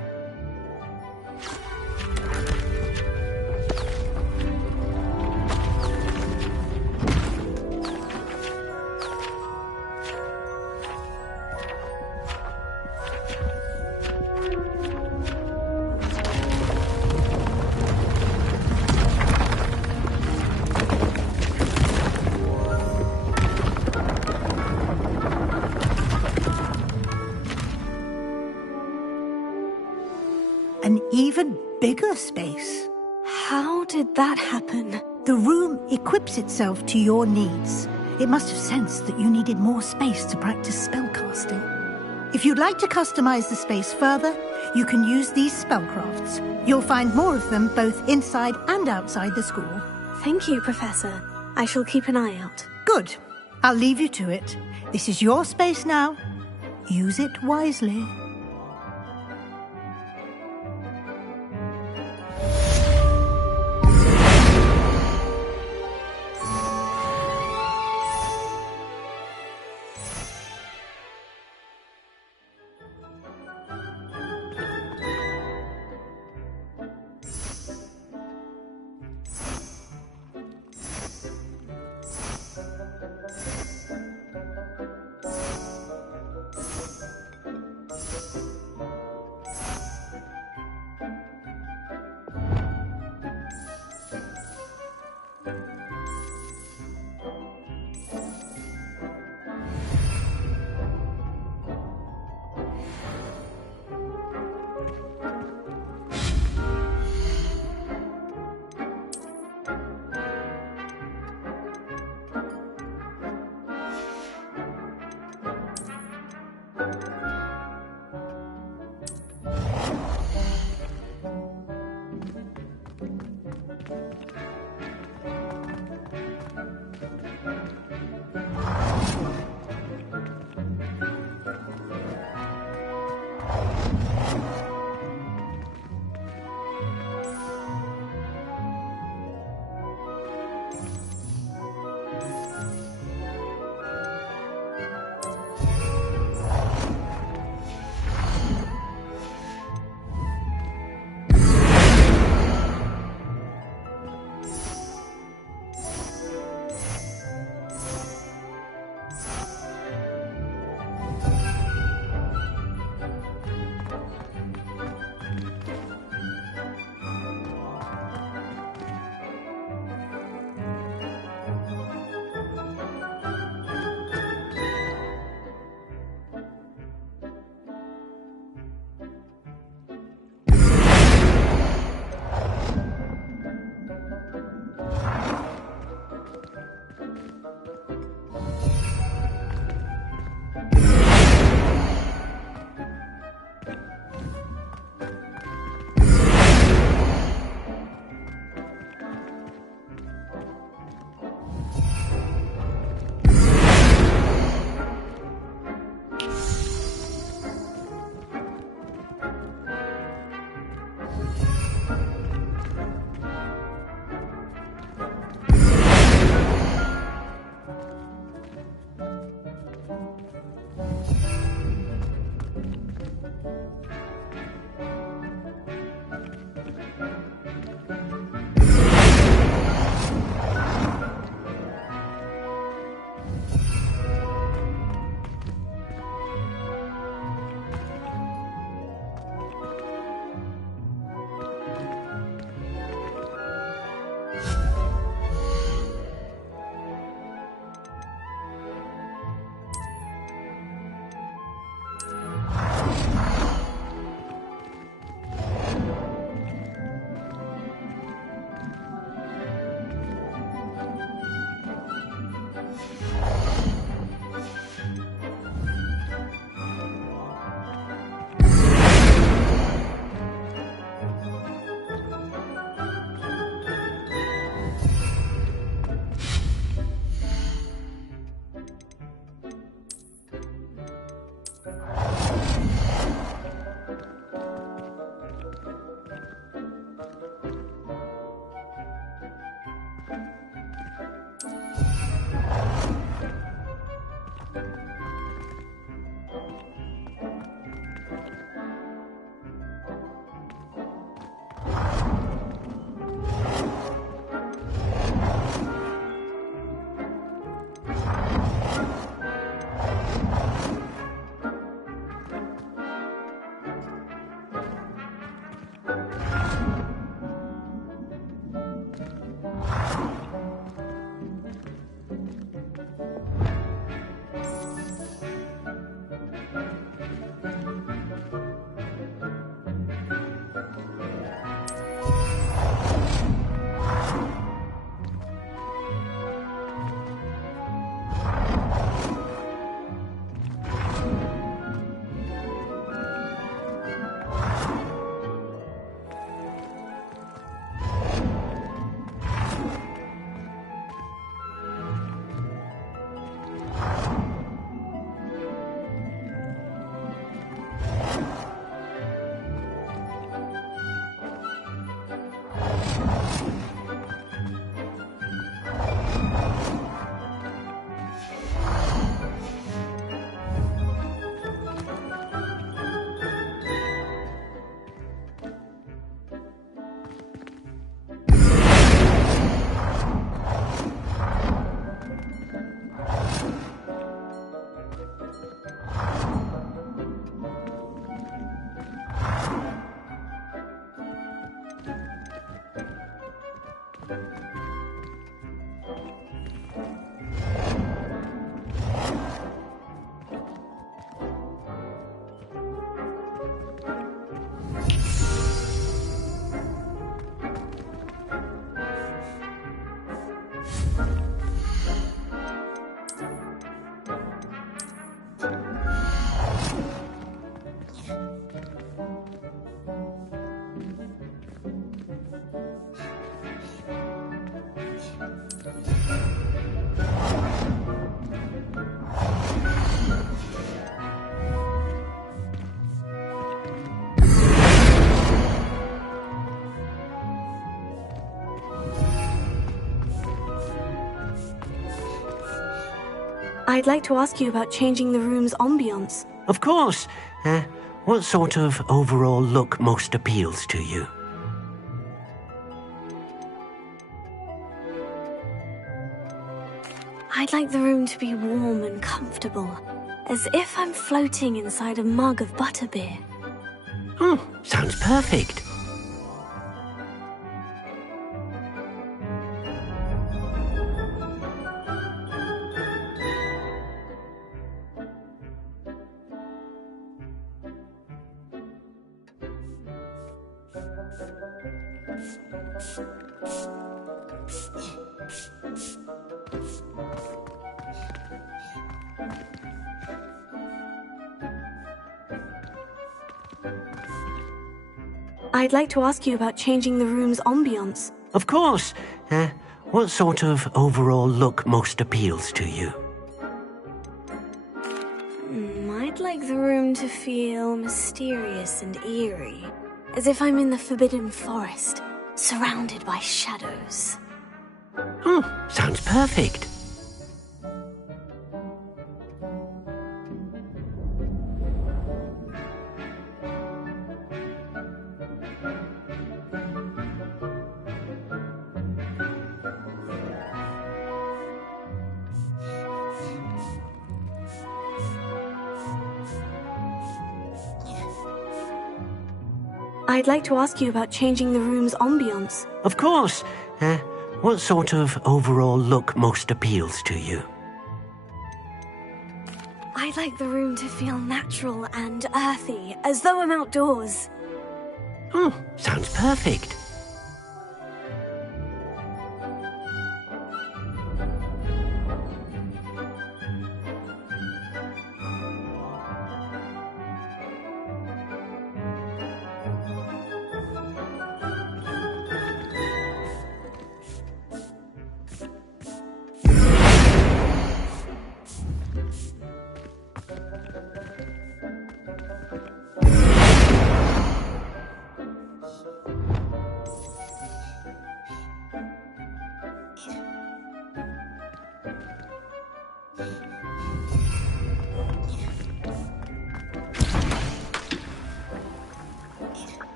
An even bigger space. How did that happen? The room equips itself to your needs. It must have sensed that you needed more space to practice spellcasting. If you'd like to customize the space further, you can use these spellcrafts. You'll find more of them both inside and outside the school. Thank you, Professor. I shall keep an eye out. Good. I'll leave you to it. This is your space now. Use it wisely. I'd like to ask you about changing the room's ambiance. Of course. What sort of overall look most appeals to you? I'd like the room to be warm and comfortable, as if I'm floating inside a mug of butterbeer. Sounds perfect. I'd like to ask you about changing the room's ambiance. Of course. What sort of overall look most appeals to you? I'd like the room to feel mysterious and eerie, as if I'm in the Forbidden Forest, surrounded by shadows. Sounds perfect. I'd like to ask you about changing the room's ambiance. Of course. What sort of overall look most appeals to you? I'd like the room to feel natural and earthy, as though I'm outdoors. Sounds perfect.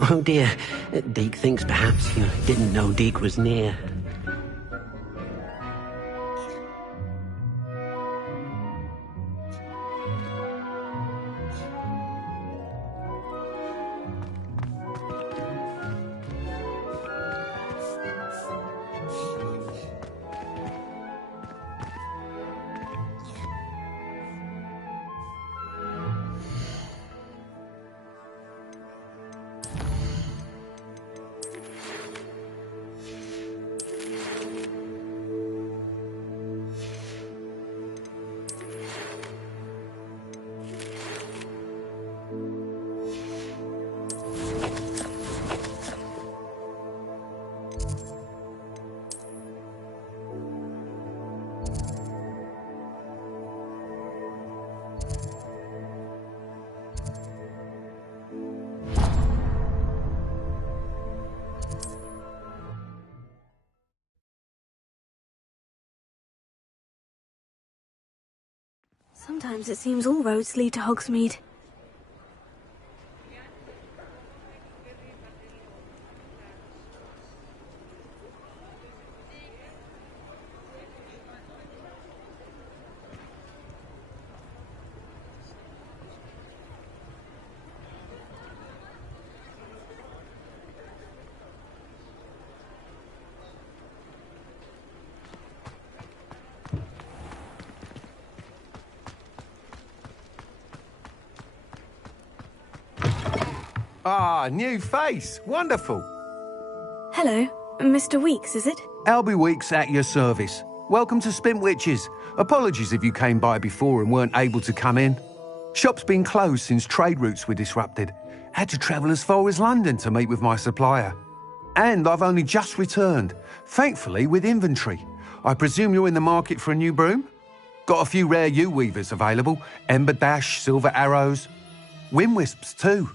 Oh dear. Deke thinks perhaps you didn't know Deke was near. Sometimes it seems all roads lead to Hogsmeade. Ah, new face. Wonderful. Hello, Mr. Weeks, is it? Albie Weeks at your service. Welcome to Spintwitches. Apologies if you came by before and weren't able to come in. Shop's been closed since trade routes were disrupted. Had to travel as far as London to meet with my supplier. And I've only just returned, thankfully with inventory. I presume you're in the market for a new broom? Got a few rare U-weavers available. Ember Dash, Silver Arrows. Wind Wisps too.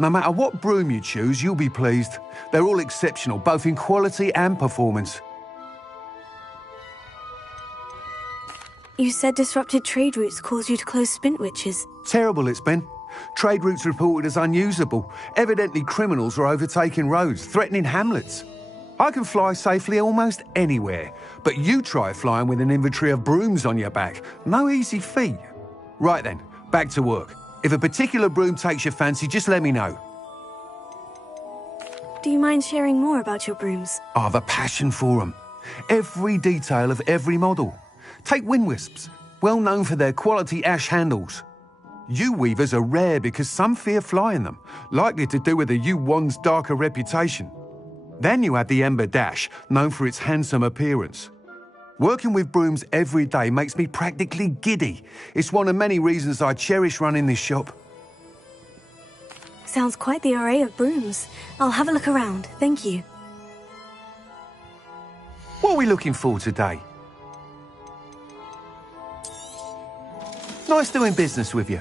No matter what broom you choose, you'll be pleased. They're all exceptional, both in quality and performance. You said disrupted trade routes caused you to close Spintwitches. Terrible it's been. Trade routes reported as unusable. Evidently criminals are overtaking roads, threatening hamlets. I can fly safely almost anywhere, but you try flying with an inventory of brooms on your back. No easy feat. Right then, back to work. If a particular broom takes your fancy, just let me know. Do you mind sharing more about your brooms? I have a passion for them. Every detail of every model. Take Wind Wisps, well known for their quality ash handles. U-weavers are rare because some fear flying them, likely to do with the U-wand's darker reputation. Then you have the Ember Dash, known for its handsome appearance. Working with brooms every day makes me practically giddy. It's one of many reasons I cherish running this shop. Sounds quite the array of brooms. I'll have a look around, thank you. What are we looking for today? Nice doing business with you.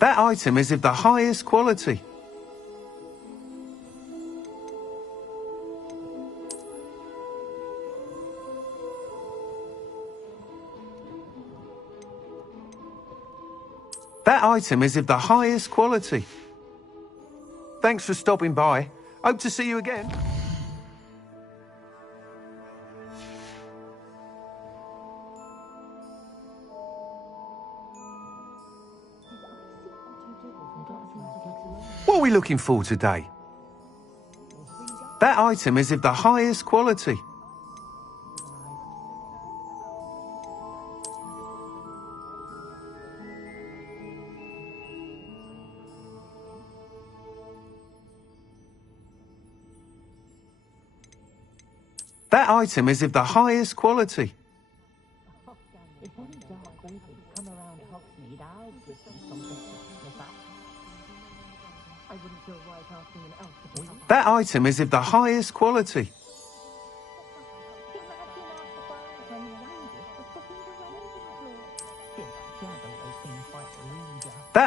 That item is of the highest quality. That item is of the highest quality. Thanks for stopping by. Hope to see you again. What are we looking for today? That item is of the highest quality. That item is of the highest quality. That item is of the highest quality.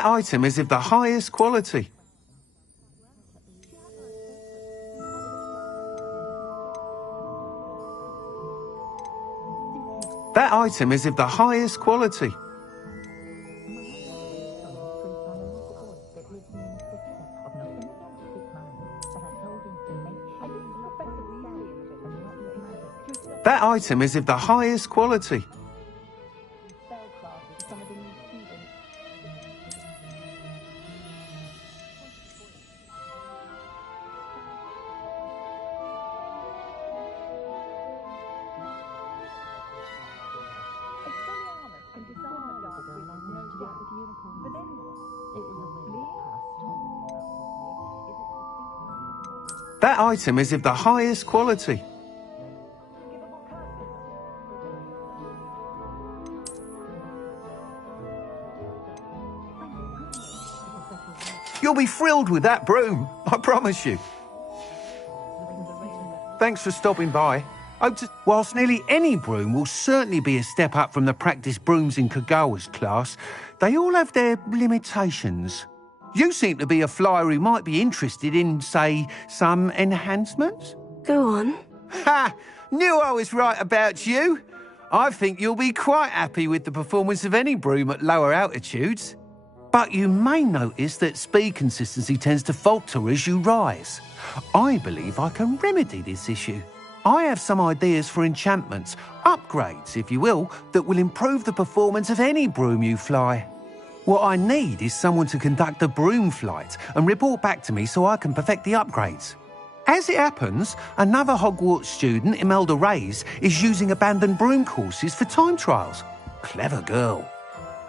That item is of the highest quality. That item is of the highest quality. That item is of the highest quality. That item is of the highest quality. You'll be thrilled with that broom, I promise you. Thanks for stopping by. Whilst nearly any broom will certainly be a step up from the practice brooms in Kagawa's class, they all have their limitations. You seem to be a flyer who might be interested in, say, some enhancements? Go on. Ha! Knew I was right about you. I think you'll be quite happy with the performance of any broom at lower altitudes. But you may notice that speed consistency tends to falter as you rise. I believe I can remedy this issue. I have some ideas for enchantments, upgrades, if you will, that will improve the performance of any broom you fly. What I need is someone to conduct a broom flight and report back to me so I can perfect the upgrades. As it happens, another Hogwarts student, Imelda Reyes, is using abandoned broom courses for time trials. Clever girl.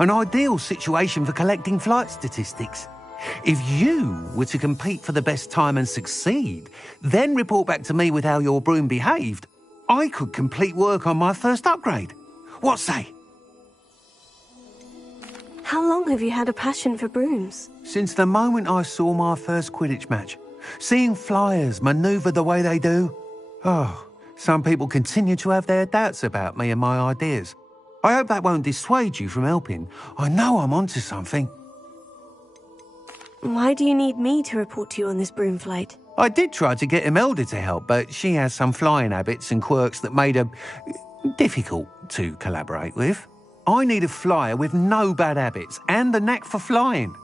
An ideal situation for collecting flight statistics. If you were to compete for the best time and succeed, then report back to me with how your broom behaved, I could complete work on my first upgrade. What say? How long have you had a passion for brooms? Since the moment I saw my first Quidditch match. Seeing flyers manoeuvre the way they do. Oh, some people continue to have their doubts about me and my ideas. I hope that won't dissuade you from helping. I know I'm onto something. Why do you need me to report to you on this broom flight? I did try to get Imelda to help, but she has some flying habits and quirks that made her difficult to collaborate with. I need a flyer with no bad habits and the knack for flying.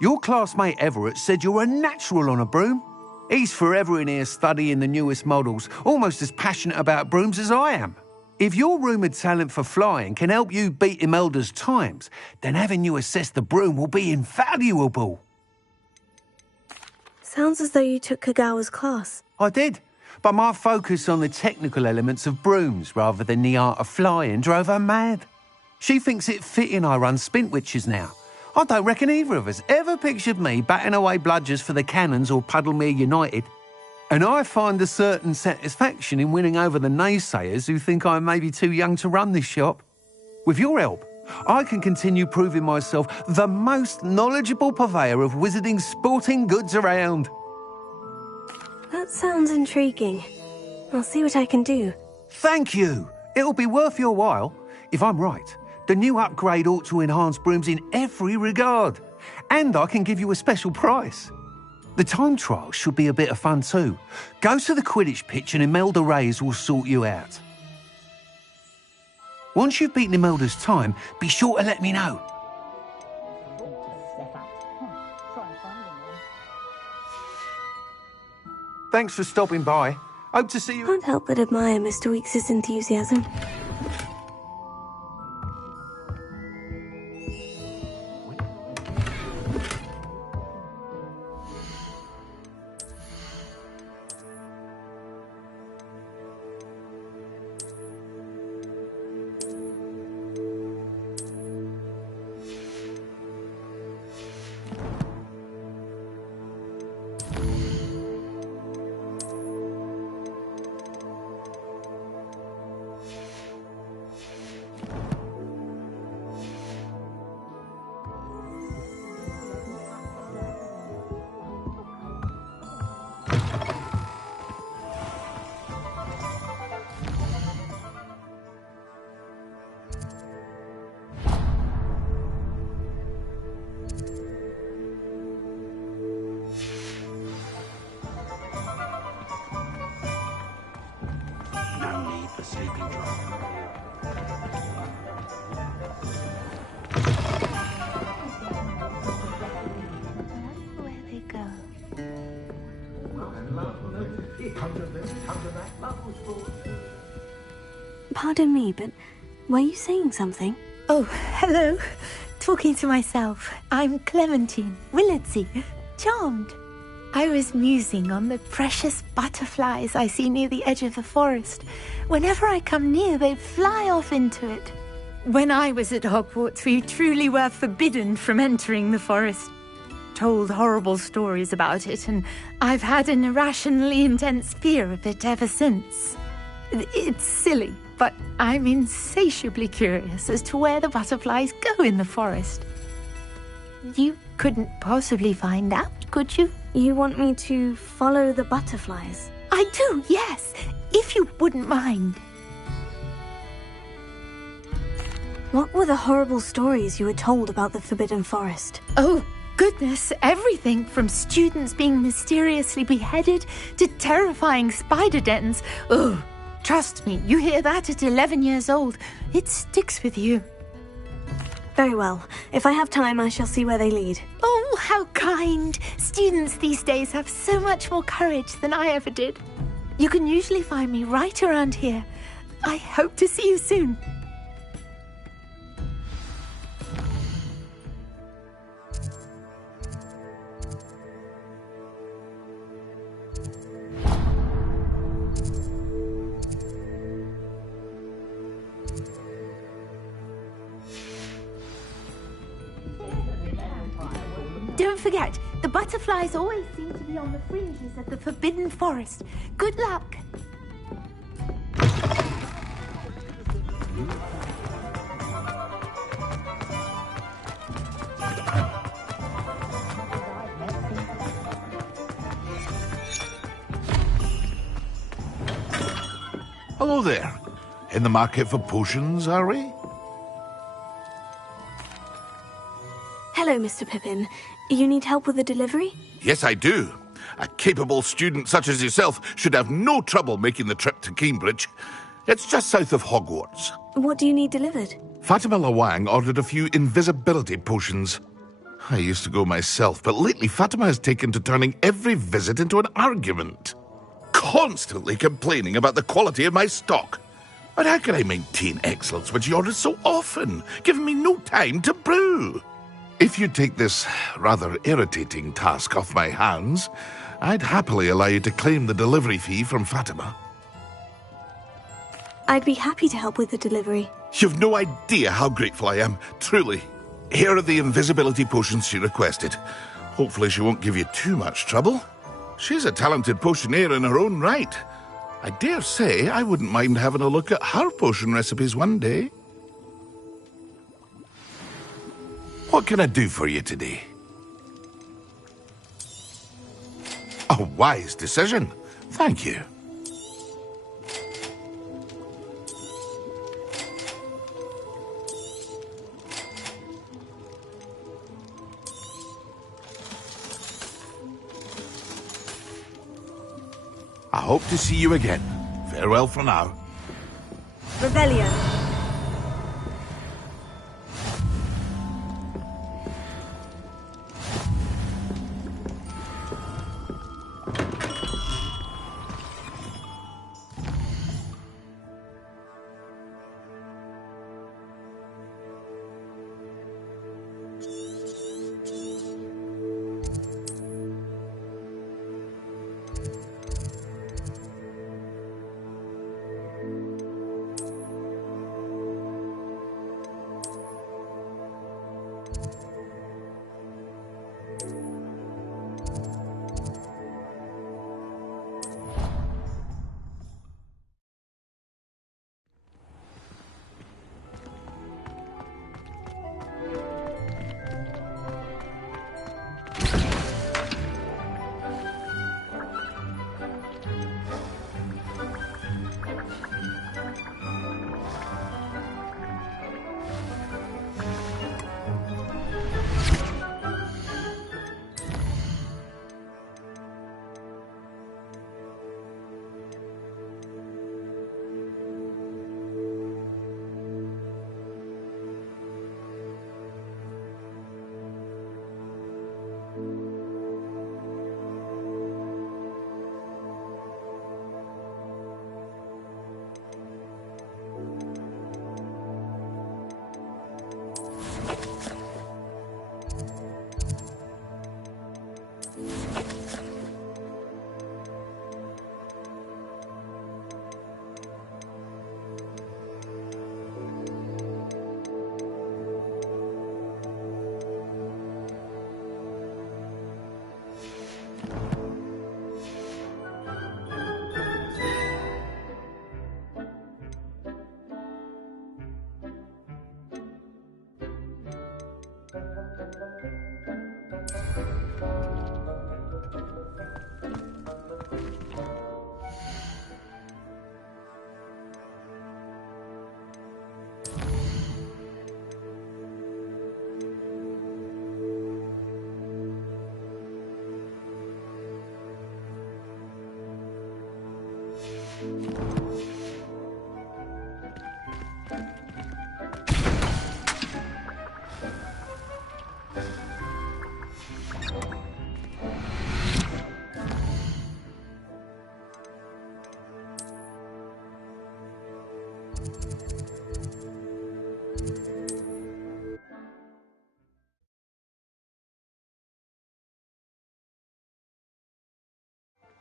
Your classmate Everett said you're a natural on a broom. He's forever in here studying the newest models, almost as passionate about brooms as I am. If your rumoured talent for flying can help you beat Imelda's times, then having you assess the broom will be invaluable. Sounds as though you took Kagawa's class. I did, but my focus on the technical elements of brooms rather than the art of flying drove her mad. She thinks it fitting I run Spintwitches now. I don't reckon either of us ever pictured me batting away bludgers for the Cannons or Puddlemere United. And I find a certain satisfaction in winning over the naysayers who think I may be too young to run this shop. With your help, I can continue proving myself the most knowledgeable purveyor of wizarding sporting goods around. That sounds intriguing. I'll see what I can do. Thank you. It'll be worth your while. If I'm right, the new upgrade ought to enhance brooms in every regard. And I can give you a special price. The time trial should be a bit of fun too. Go to the Quidditch pitch and Imelda Reyes will sort you out. Once you've beaten Imelda's time, be sure to let me know. Thanks for stopping by. Hope to see you. Can't help but admire Mr. Weekes' enthusiasm. sleeping drug. Where they go? Pardon me, but were you saying something? Oh, hello. Talking to myself. I'm Clementine Willardsey. Charmed. I was musing on the precious butterflies I see near the edge of the forest. Whenever I come near, they fly off into it. When I was at Hogwarts, we truly were forbidden from entering the forest. Told horrible stories about it, and I've had an irrationally intense fear of it ever since. It's silly, but I'm insatiably curious as to where the butterflies go in the forest. You couldn't possibly find out, could you? You want me to follow the butterflies? I do, yes, if you wouldn't mind. What were the horrible stories you were told about the Forbidden Forest? Oh, goodness, everything from students being mysteriously beheaded to terrifying spider dens. Oh, trust me, you hear that at 11 years old, it sticks with you. Very well. If I have time, I shall see where they lead. Oh, how kind. Students these days have so much more courage than I ever did. You can usually find me right around here. I hope to see you soon. Don't forget, the butterflies always seem to be on the fringes of the Forbidden Forest. Good luck! Hello there. In the market for potions, are we? Hello, Mr. Pippin. You need help with the delivery? Yes, I do. A capable student such as yourself should have no trouble making the trip to Cambridge. It's just south of Hogwarts. What do you need delivered? Fatima Lawang ordered a few invisibility potions. I used to go myself, but lately Fatima has taken to turning every visit into an argument. Constantly complaining about the quality of my stock. But how can I maintain excellence when she orders so often, giving me no time to brew? If you take this rather irritating task off my hands, I'd happily allow you to claim the delivery fee from Fatima. I'd be happy to help with the delivery. You've no idea how grateful I am, truly. Here are the invisibility potions she requested. Hopefully she won't give you too much trouble. She's a talented potioneer in her own right. I dare say I wouldn't mind having a look at her potion recipes one day. What can I do for you today? A wise decision. Thank you. I hope to see you again. Farewell for now. Revelio.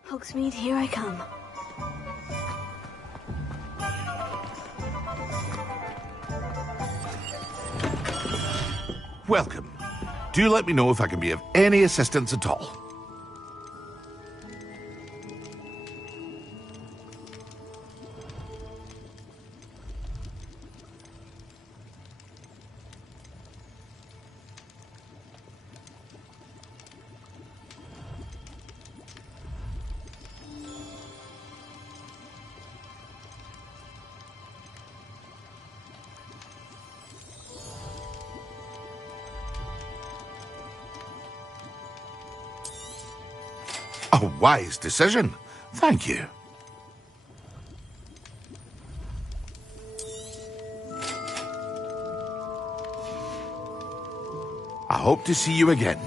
Hogsmeade, here I come. Welcome. Do let me know if I can be of any assistance at all. A wise decision. Thank you. I hope to see you again.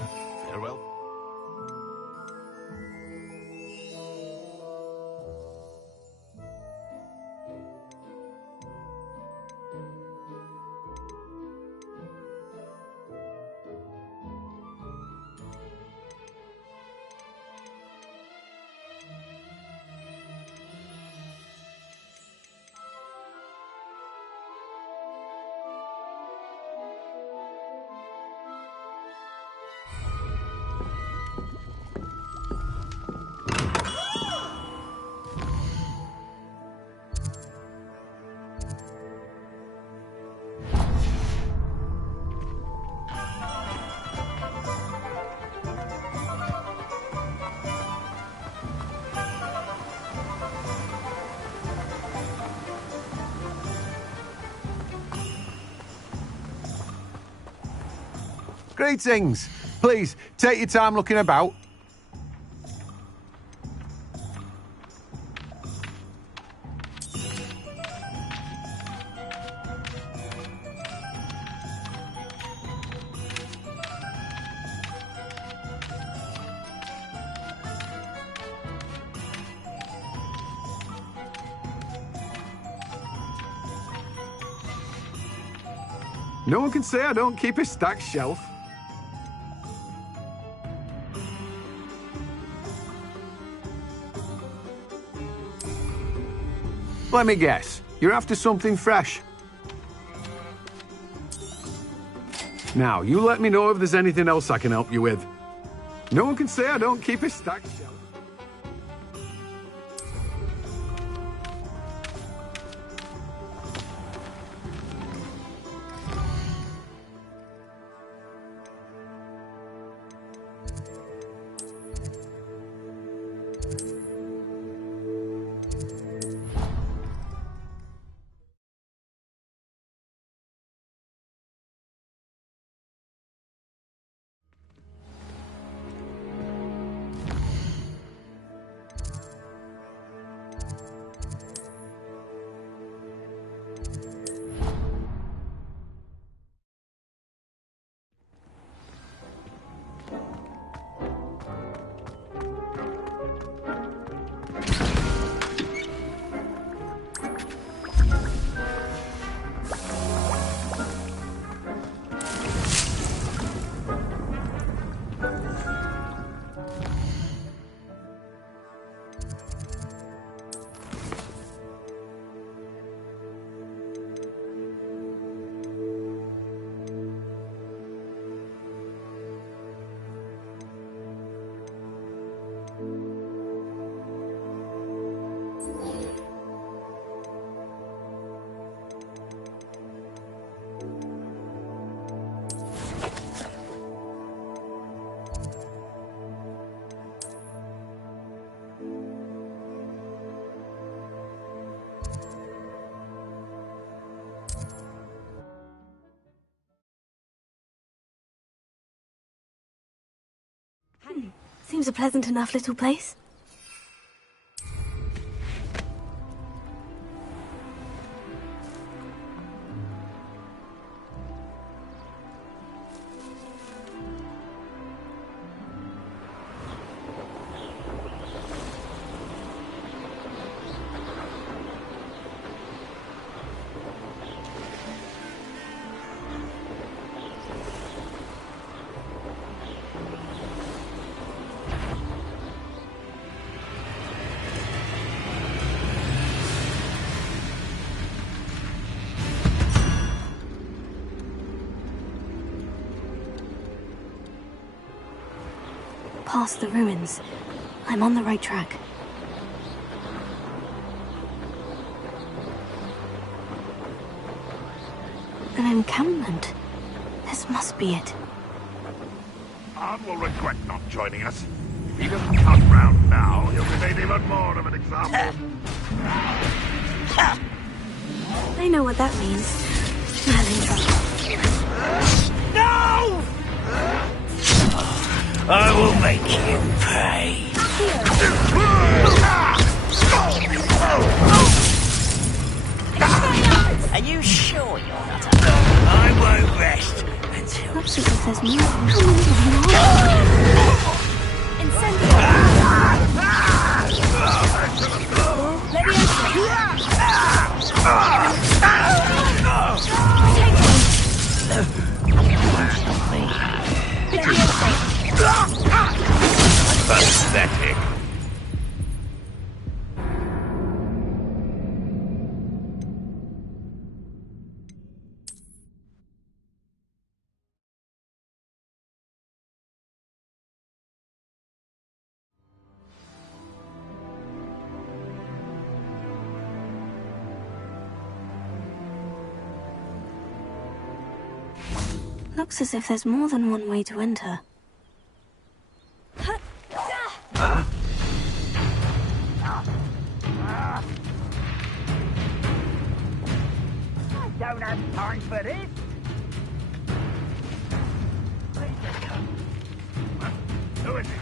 Farewell. Greetings. Please, take your time looking about. No one can say I don't keep a stacked shelf. Let me guess. You're after something fresh. Now, you let me know if there's anything else I can help you with. No one can say I don't keep a stacked shelf. Seems a pleasant enough little place. past the ruins. I'm on the right track. An encampment. This must be it. Arn will regret not joining us. If he doesn't come round now, he'll be made even more of an example. I know what that means. I'm in trouble. No! I will make you pay. Are you sure you're not a... I won't rest until... Looks as if there's more. How many of you are? Pathetic. Looks as if there's more than one way to enter. I don't have time for this. Who is it?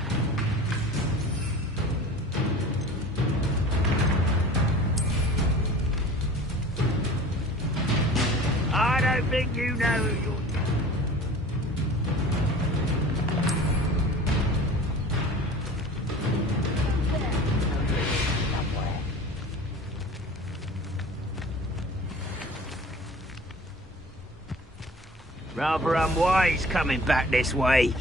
I don't think you know who you're... Rather unwise coming back this way.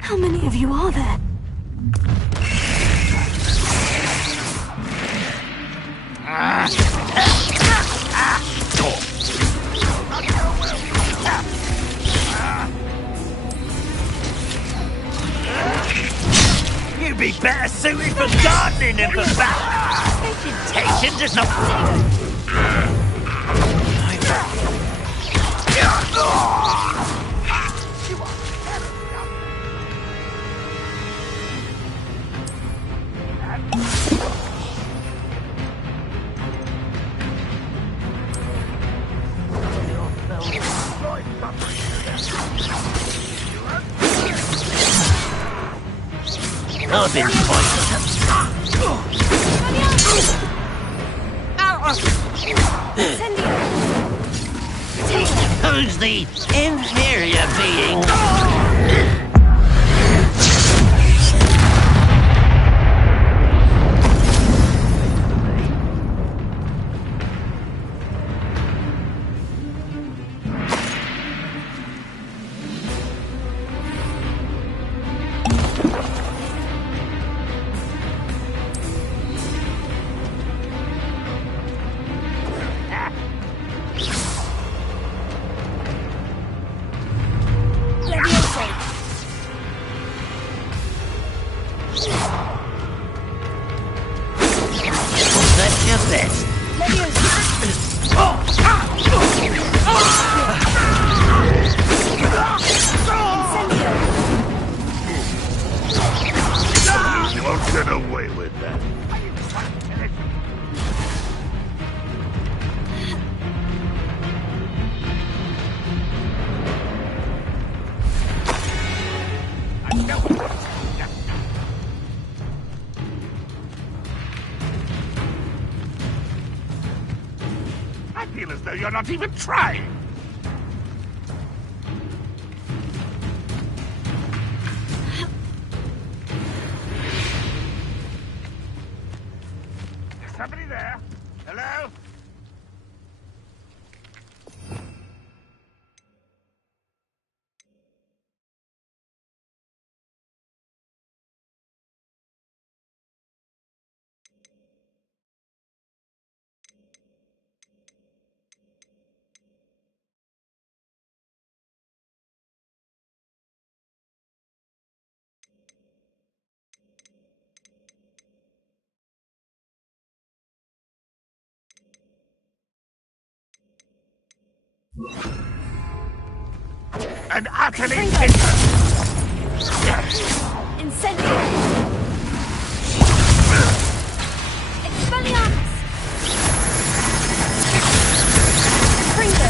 How many of you are there? You'd be better suited for gardening than for battle. Vegetation does not... I've been Who's the inferior being? Get away with that. I feel as though you're not even trying. And utterly Incendio! Expelliarmus! Pringo!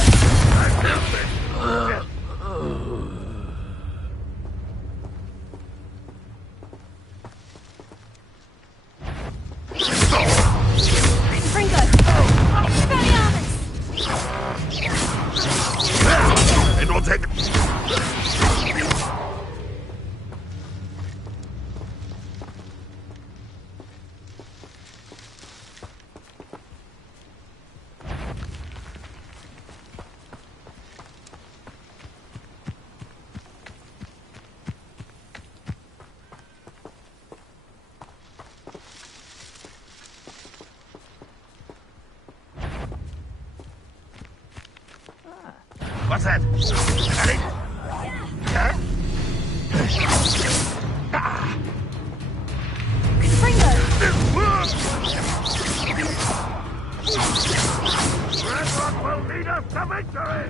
Pringo! Expelliarmus! It will take... What's that? Ready? Huh? Pringo! Redrock will lead us to victory!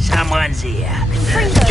Someone's here. Pringo!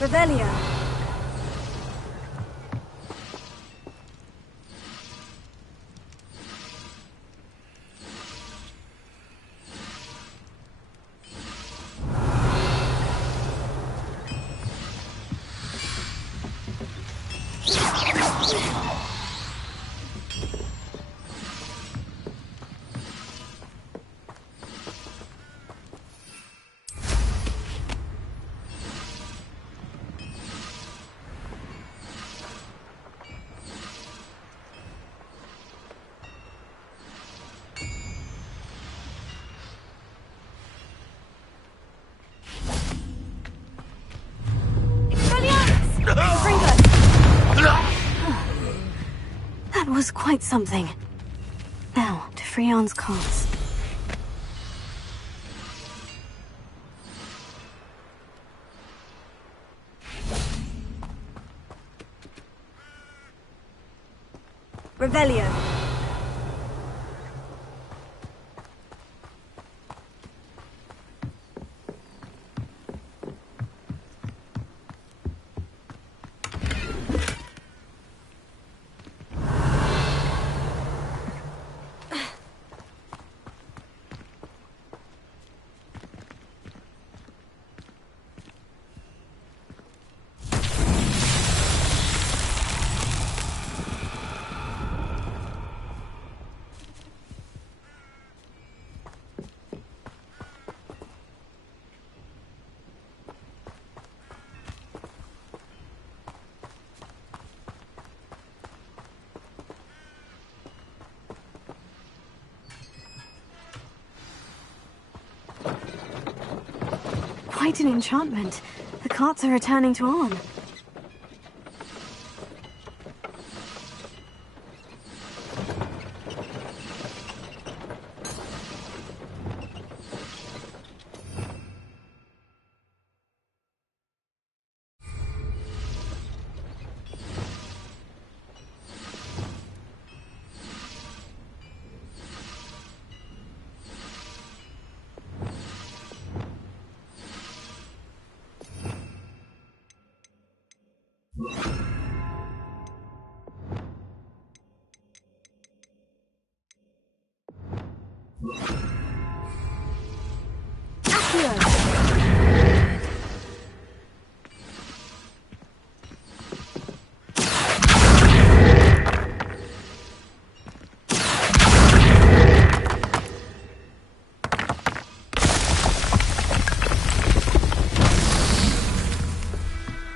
Revelio. That was quite something. Now, to Freon's cause. Revelio. Quite an enchantment. The carts are returning to Arn.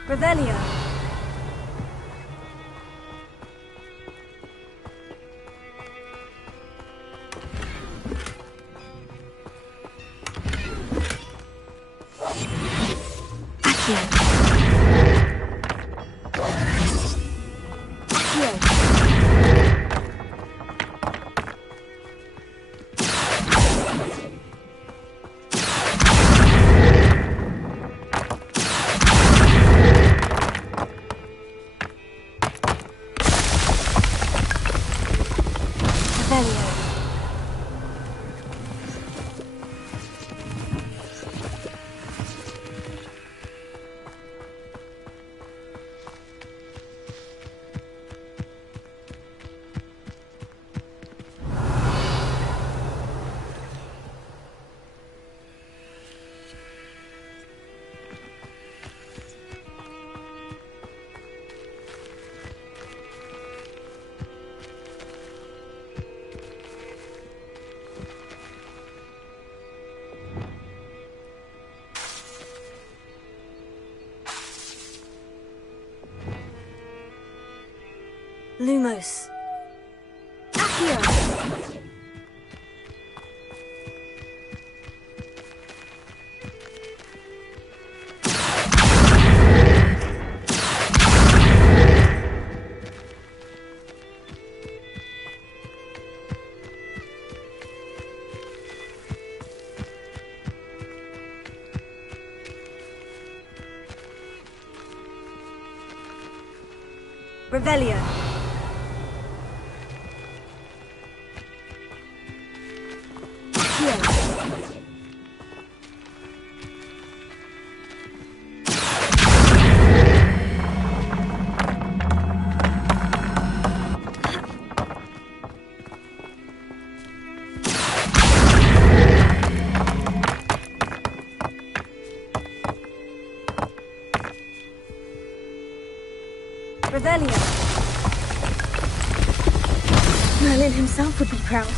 Revelio. Lumos. Accio. Revelio. Revelio. Merlin himself would be proud.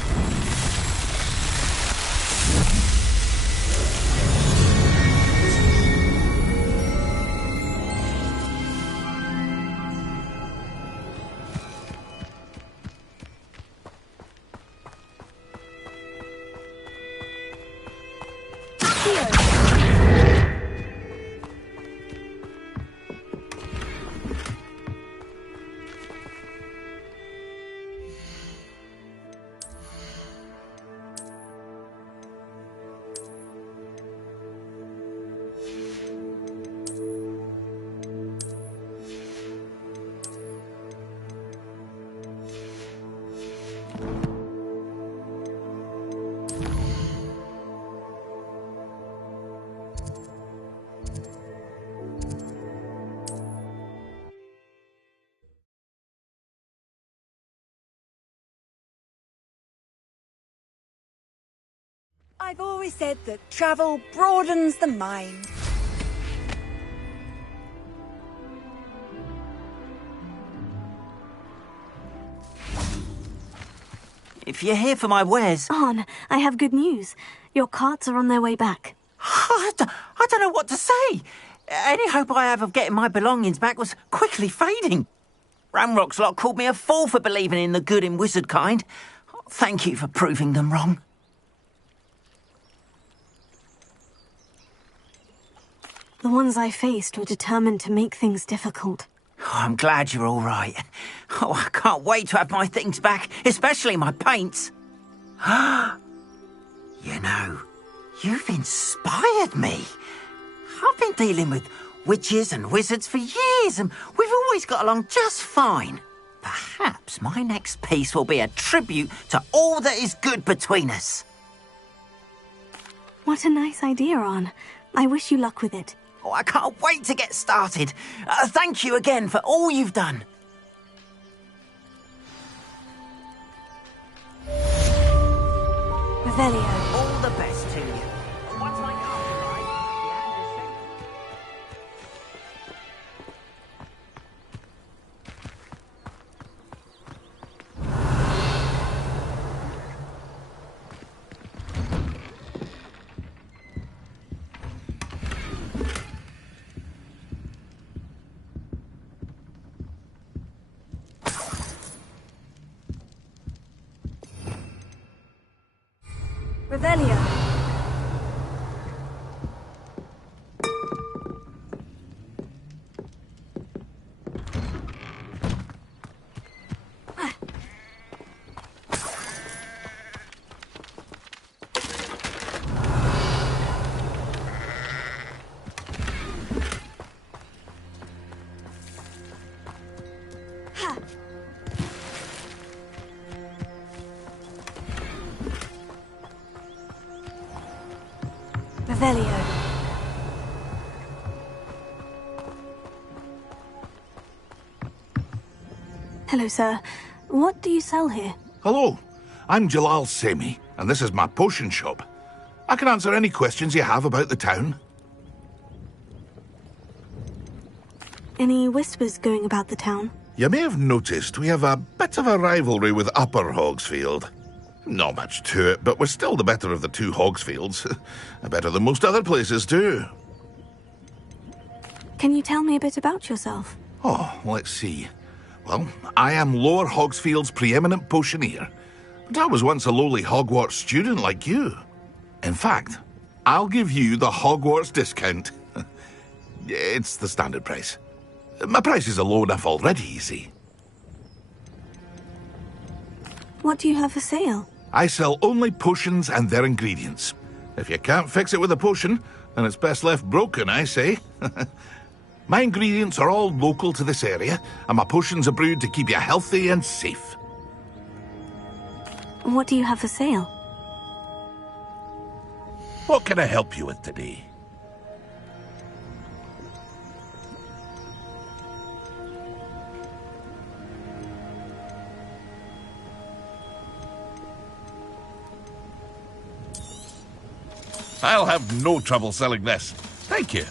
I've always said that travel broadens the mind. If you're here for my wares... Arn, I have good news. Your carts are on their way back. I don't know what to say. Any hope I have of getting my belongings back was quickly fading. Ramrock's lot called me a fool for believing in the good in wizard kind. Thank you for proving them wrong. The ones I faced were determined to make things difficult. Oh, I'm glad you're all right. Oh, I can't wait to have my things back, especially my paints. You know, you've inspired me. I've been dealing with witches and wizards for years, and we've always got along just fine. Perhaps my next piece will be a tribute to all that is good between us. What a nice idea, Arn. I wish you luck with it. Oh, I can't wait to get started. Thank you again for all you've done. Revelio. All the best to you. Once my car's arrived, Revelio. Revelio. Hello, sir. What do you sell here? Hello, I'm Jalal Semi, and this is my potion shop. I can answer any questions you have about the town. Any whispers going about the town? You may have noticed we have a bit of a rivalry with Upper Hogsfield. Not much to it, but we're still the better of the two Hogsfields. Better than most other places, too. Can you tell me a bit about yourself? Oh, let's see. Well, I am Lower Hogsfield's preeminent potioneer, but I was once a lowly Hogwarts student like you. In fact, I'll give you the Hogwarts discount. It's the standard price. My prices are low enough already, you see. What do you have for sale? I sell only potions and their ingredients. If you can't fix it with a potion, then it's best left broken, I say. My ingredients are all local to this area, and my potions are brewed to keep you healthy and safe. What do you have for sale? What can I help you with today? I'll have no trouble selling this. Thank you.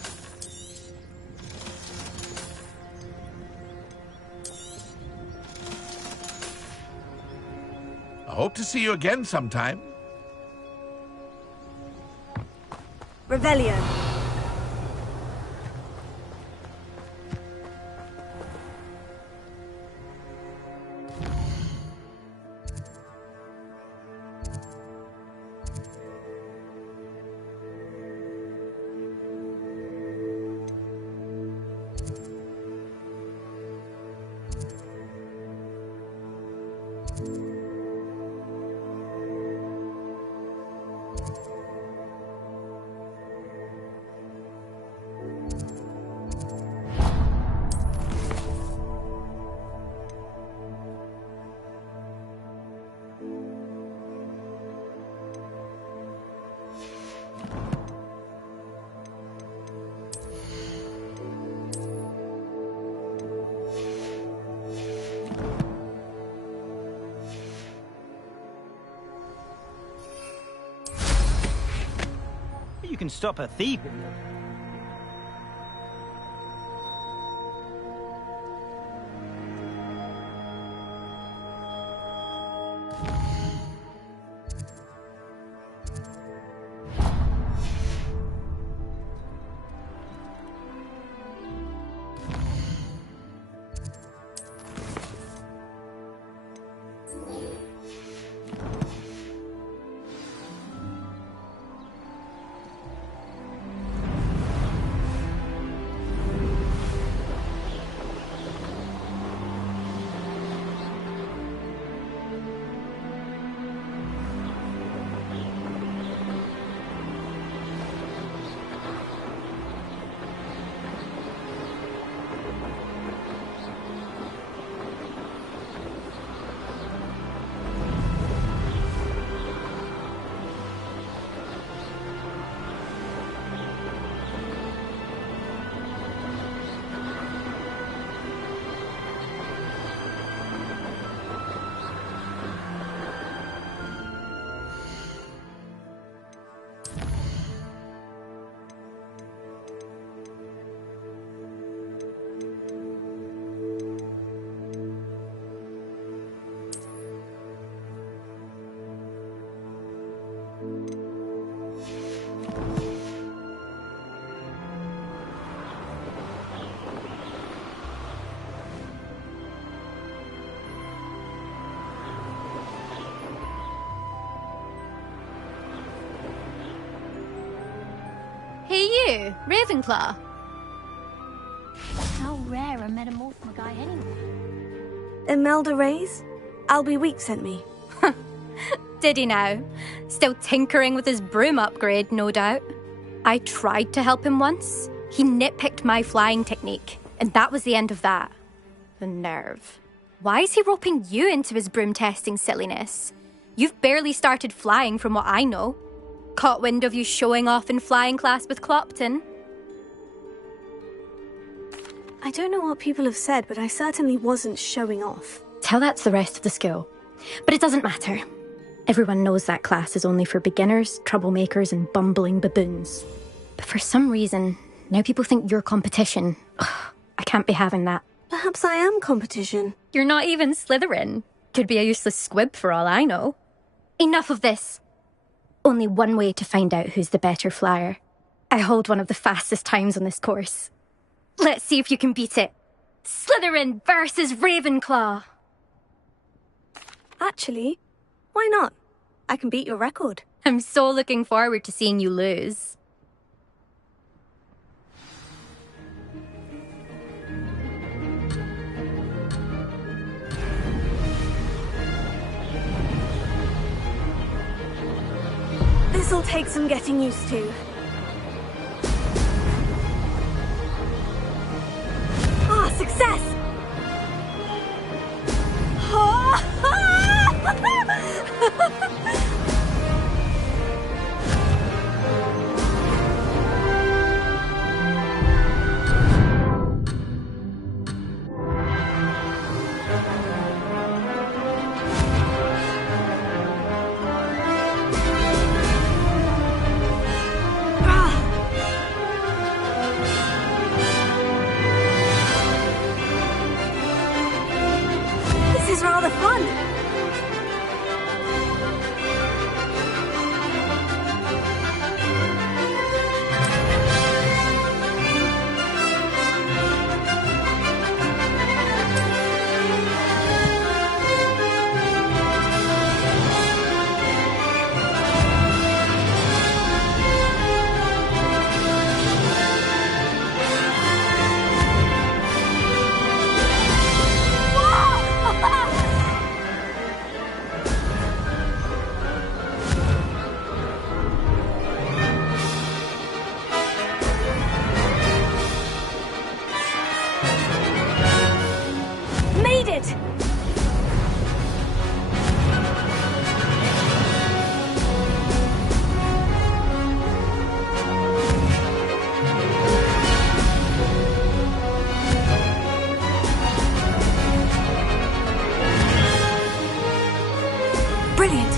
I hope to see you again sometime. Revelio. You can stop a thief. you, Ravenclaw. How rare a metamorph guy anyway. Imelda Reyes? Albie Weeks sent me. Did he now? Still tinkering with his broom upgrade, no doubt. I tried to help him once. He nitpicked my flying technique, and that was the end of that. The nerve. Why is he roping you into his broom testing silliness? You've barely started flying from what I know. Caught wind of you showing off in flying class with Clopton. I don't know what people have said, but I certainly wasn't showing off. Tell that to the rest of the school. But it doesn't matter. Everyone knows that class is only for beginners, troublemakers, and bumbling baboons. But for some reason, now people think you're competition. Ugh, I can't be having that. Perhaps I am competition. You're not even Slytherin. Could be a useless squib for all I know. Enough of this. Only one way to find out who's the better flyer. I hold one of the fastest times on this course. Let's see if you can beat it. Slytherin versus Ravenclaw. Actually, why not? I can beat your record. I'm so looking forward to seeing you lose. This'll take some getting used to. Ah, success! This is rather fun. Made it! Brilliant!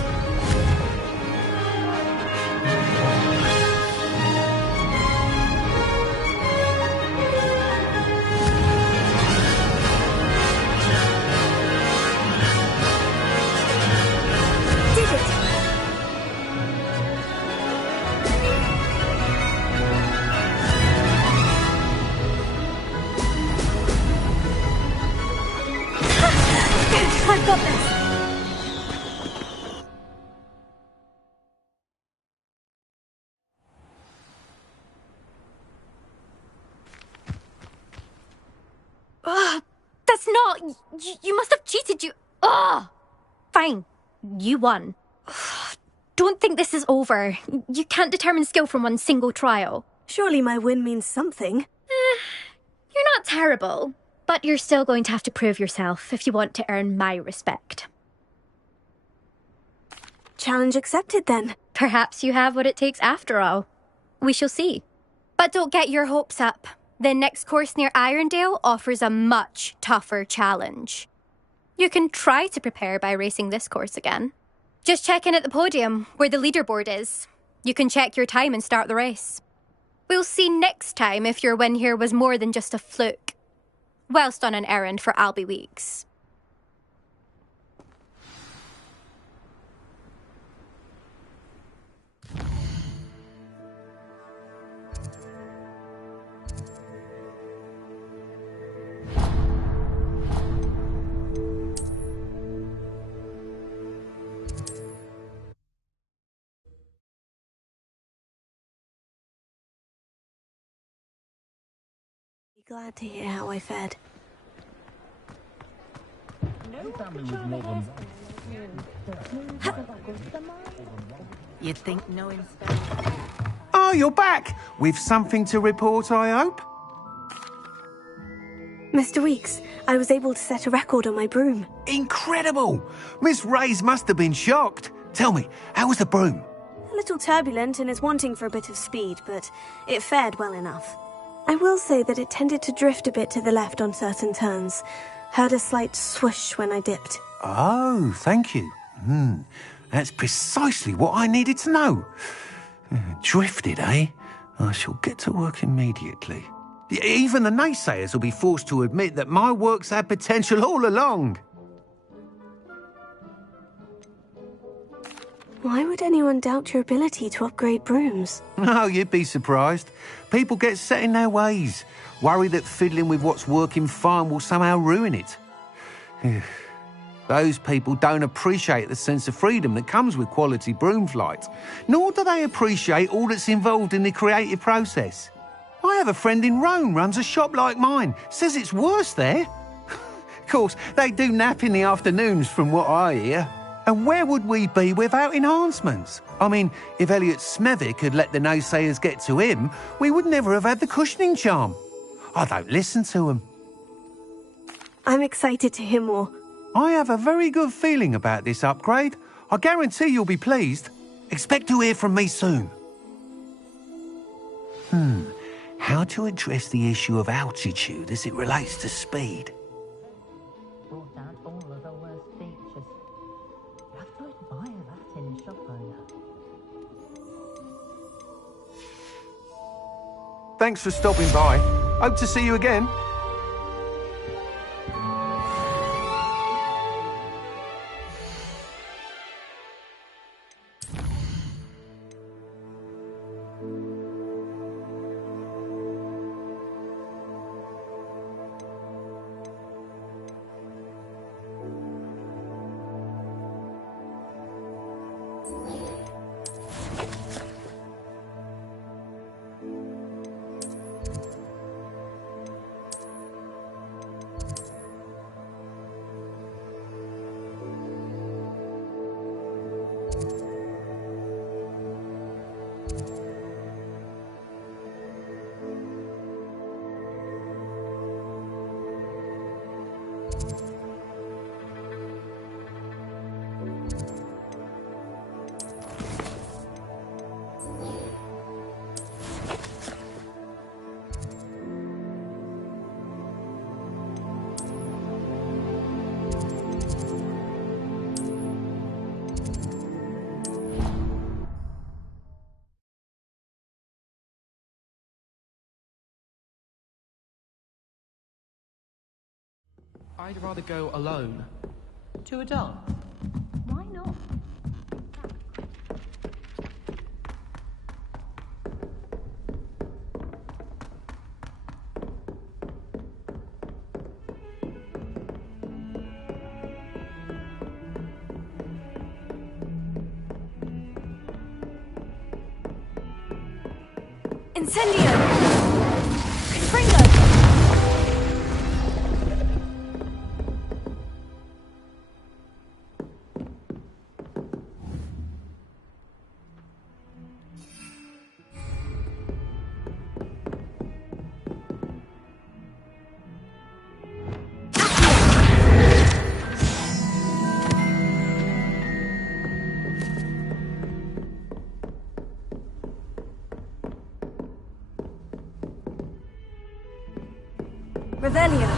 Did it! I've got this! That's not... You must have cheated, you... Ugh! Fine. You won. Don't think this is over. You can't determine skill from one single trial. Surely my win means something. You're not terrible, but you're still going to have to prove yourself if you want to earn my respect. Challenge accepted, then. Perhaps you have what it takes after all. We shall see. But don't get your hopes up. The next course near Irondale offers a much tougher challenge. You can try to prepare by racing this course again. Just check in at the podium, where the leaderboard is. You can check your time and start the race. We'll see next time if your win here was more than just a fluke, whilst on an errand for Albie Weeks. Be glad to hear how I fared. You'd think knowing... Oh, you're back! With something to report, I hope? Mr. Weeks, I was able to set a record on my broom. Incredible! Miss Reyes must have been shocked. Tell me, how was the broom? A little turbulent and is wanting for a bit of speed, but it fared well enough. I will say that it tended to drift a bit to the left on certain turns. Heard a slight swoosh when I dipped. Oh, thank you. That's precisely what I needed to know. Drifted, eh? I shall get to work immediately. Even the naysayers will be forced to admit that my work's had potential all along. Why would anyone doubt your ability to upgrade brooms? Oh, you'd be surprised. People get set in their ways, worry that fiddling with what's working fine will somehow ruin it. Those people don't appreciate the sense of freedom that comes with quality broom flight, nor do they appreciate all that's involved in the creative process. I have a friend in Rome runs a shop like mine, says it's worse there. Of course, they do nap in the afternoons from what I hear. And where would we be without enhancements? I mean, if Elliot Smethwick had let the naysayers get to him, we would never have had the cushioning charm. I don't listen to them. I'm excited to hear more. I have a very good feeling about this upgrade. I guarantee you'll be pleased. Expect to hear from me soon. How to address the issue of altitude as it relates to speed? Brought down all of the worst features. You have to admire that in a shop owner. Thanks for stopping by. Hope to see you again. I'd rather go alone. To a dump. Why not? Incendio! Confringo! Revelio.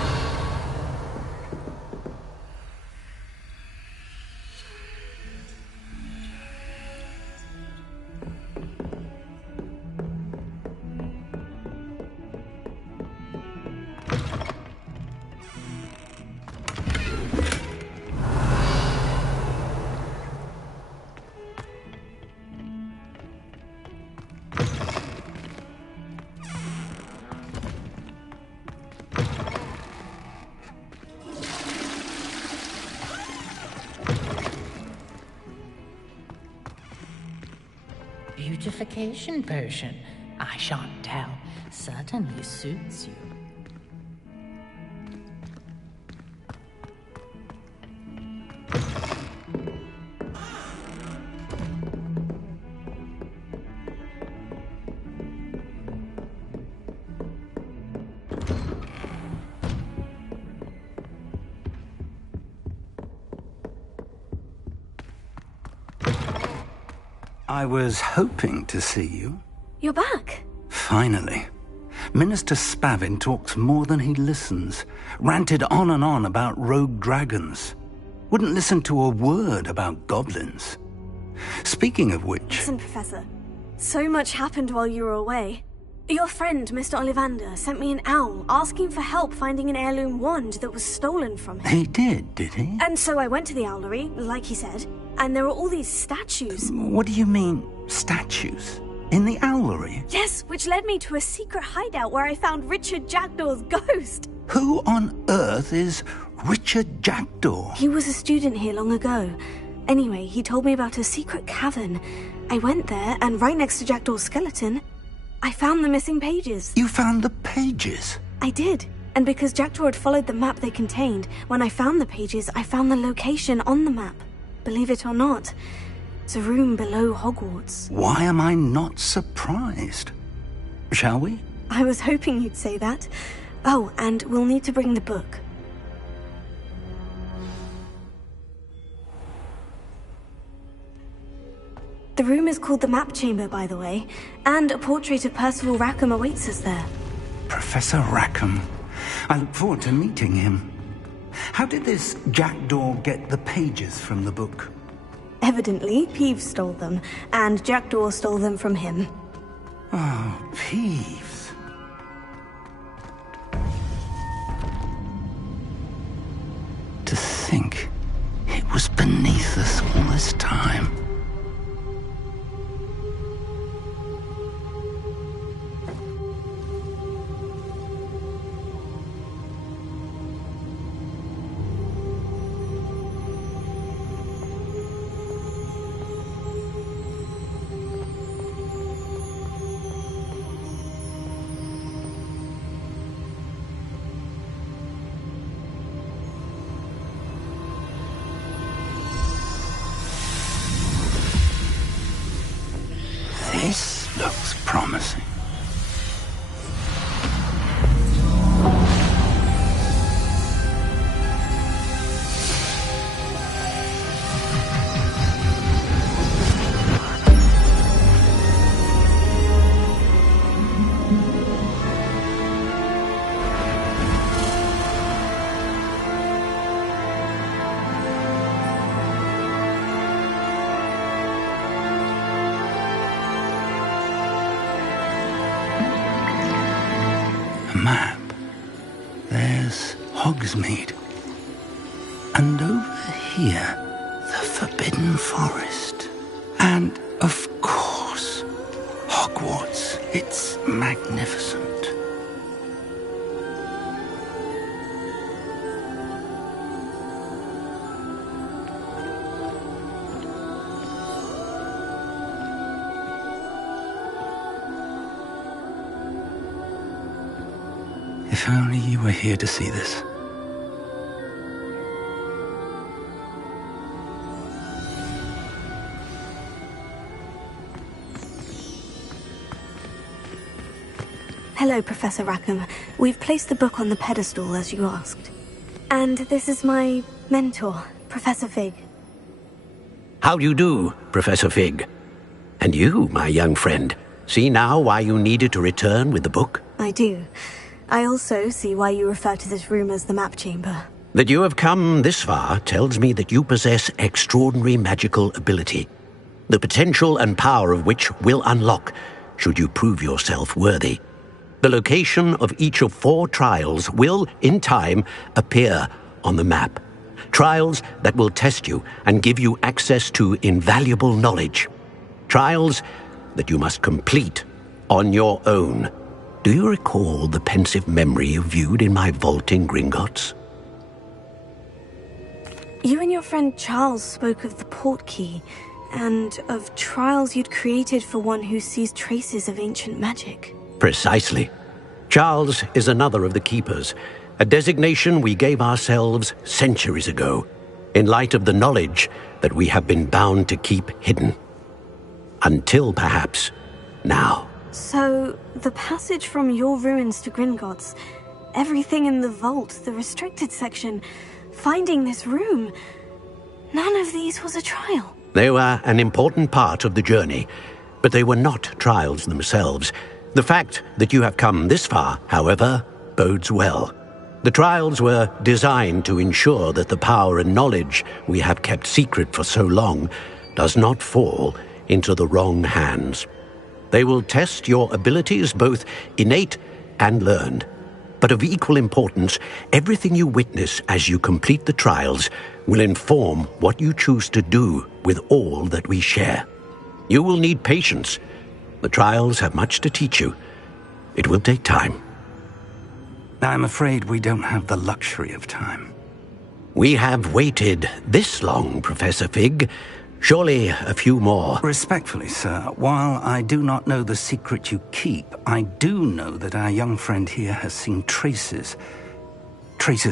Beautification potion. I shan't tell. Certainly suits you. I was hoping to see you. You're back. Finally. Minister Spavin talks more than he listens. Ranted on and on about rogue dragons. Wouldn't listen to a word about goblins. Speaking of which... Listen, Professor. So much happened while you were away. Your friend, Mr. Ollivander, sent me an owl asking for help finding an heirloom wand that was stolen from him. He did he? And so I went to the owlery, like he said, and there were all these statues. What do you mean, statues? In the owlery? Yes, which led me to a secret hideout where I found Richard Jackdaw's ghost. Who on earth is Richard Jackdaw? He was a student here long ago. Anyway, he told me about a secret cavern. I went there, and right next to Jackdaw's skeleton, I found the missing pages. You found the pages? I did. And because Jackdaw had followed the map they contained, when I found the pages, I found the location on the map. Believe it or not, it's a room below Hogwarts. Why am I not surprised? Shall we? I was hoping you'd say that. Oh, and we'll need to bring the book. The room is called the Map Chamber, by the way, and a portrait of Percival Rackham awaits us there. Professor Rackham. I look forward to meeting him. How did this Jackdaw get the pages from the book? Evidently, Peeves stole them, and Jackdaw stole them from him. Oh, Peeves. To think it was beneath us all this time. This looks promising. Map. There's Hogsmeade. And over here, the Forbidden Forest. And, of course, Hogwarts. It's magnificent. If only you were here to see this. Hello, Professor Rackham. We've placed the book on the pedestal, as you asked. And this is my mentor, Professor Fig. How do you do, Professor Fig? And you, my young friend, see now why you needed to return with the book? I do. I also see why you refer to this room as the Map Chamber. That you have come this far tells me that you possess extraordinary magical ability, the potential and power of which will unlock should you prove yourself worthy. The location of each of 4 trials will, in time, appear on the map. Trials that will test you and give you access to invaluable knowledge. Trials that you must complete on your own. Do you recall the pensive memory you viewed in my vault in Gringotts? You and your friend Charles spoke of the portkey, and of trials you'd created for one who sees traces of ancient magic. Precisely. Charles is another of the Keepers, a designation we gave ourselves centuries ago, in light of the knowledge that we have been bound to keep hidden. Until, perhaps, now. So, the passage from your ruins to Gringotts, everything in the vault, the restricted section, finding this room, none of these was a trial. They were an important part of the journey, but they were not trials themselves. The fact that you have come this far, however, bodes well. The trials were designed to ensure that the power and knowledge we have kept secret for so long does not fall into the wrong hands. They will test your abilities, both innate and learned. But of equal importance, everything you witness as you complete the trials will inform what you choose to do with all that we share. You will need patience. The trials have much to teach you. It will take time. I'm afraid we don't have the luxury of time. We have waited this long, Professor Fig. Surely a few more. Respectfully, sir, while I do not know the secret you keep, I do know that our young friend here has seen traces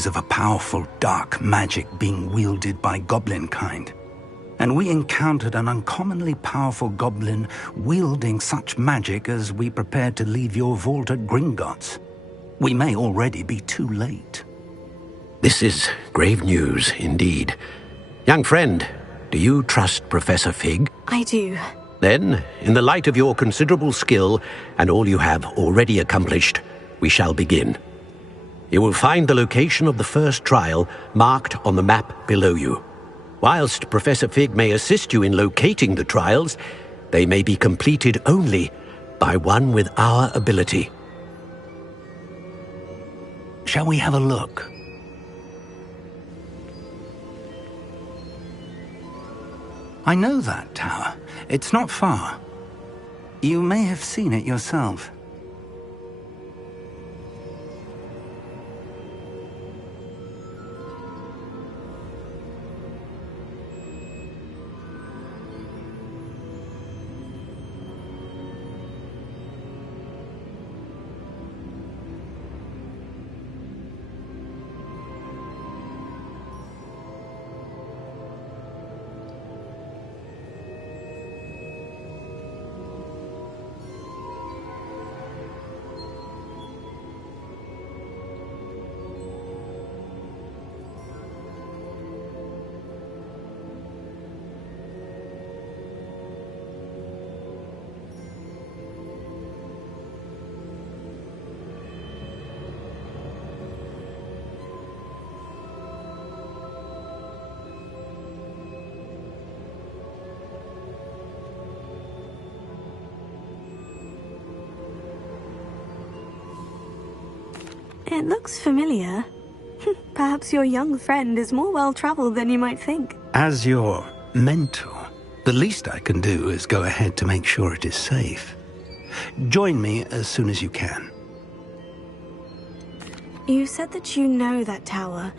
of a powerful dark magic being wielded by goblin kind. And we encountered an uncommonly powerful goblin wielding such magic as we prepared to leave your vault at Gringotts. We may already be too late. This is grave news indeed. Young friend, do you trust Professor Fig? I do. Then, in the light of your considerable skill and all you have already accomplished, we shall begin. You will find the location of the first trial marked on the map below you. Whilst Professor Fig may assist you in locating the trials, they may be completed only by one with our ability. Shall we have a look? I know that tower. It's not far. You may have seen it yourself. It looks familiar. Perhaps your young friend is more well-traveled than you might think. As your mentor, the least I can do is go ahead to make sure it is safe. Join me as soon as you can. You said that you know that tower.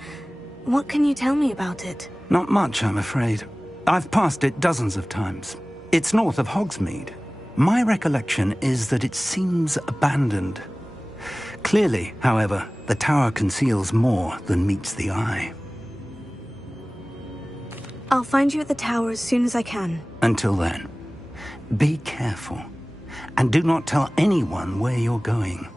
What can you tell me about it? Not much, I'm afraid. I've passed it dozens of times. It's north of Hogsmeade. My recollection is that it seems abandoned. Clearly, however, the tower conceals more than meets the eye. I'll find you at the tower as soon as I can. Until then, be careful, and do not tell anyone where you're going.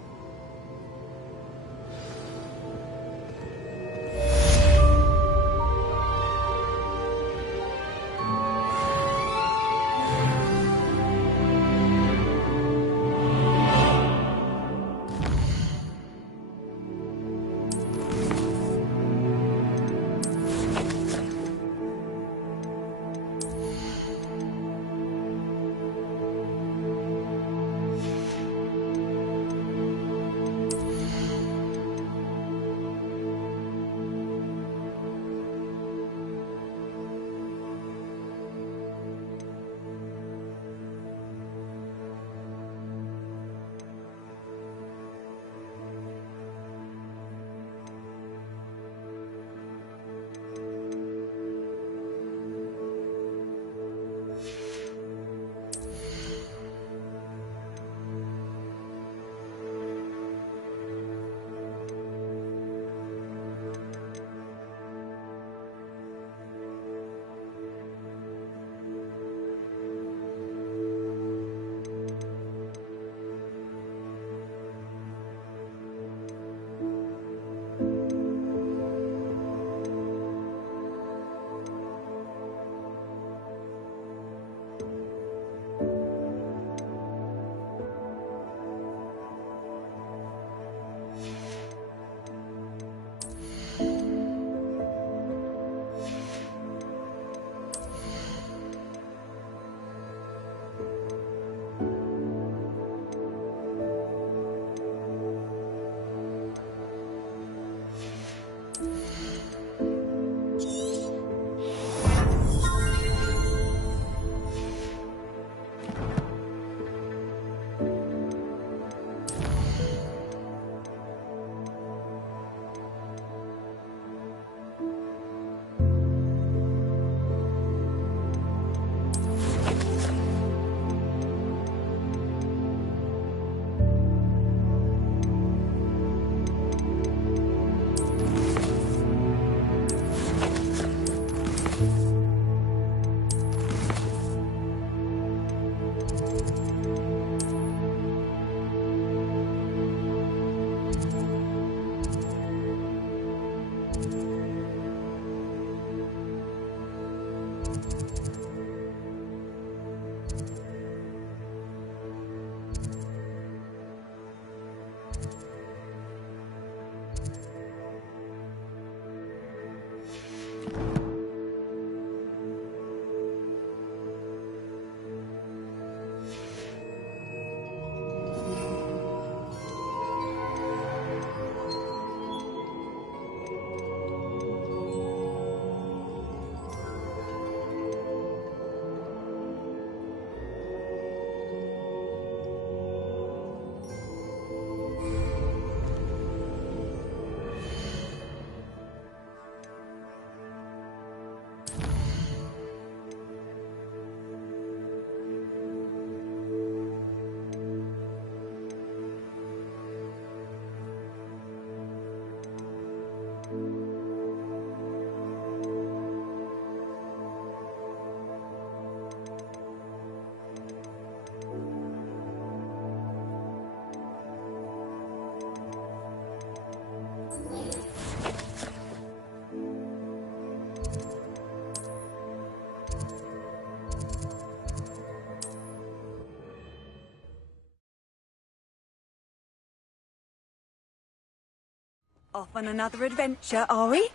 Off on another adventure, are we?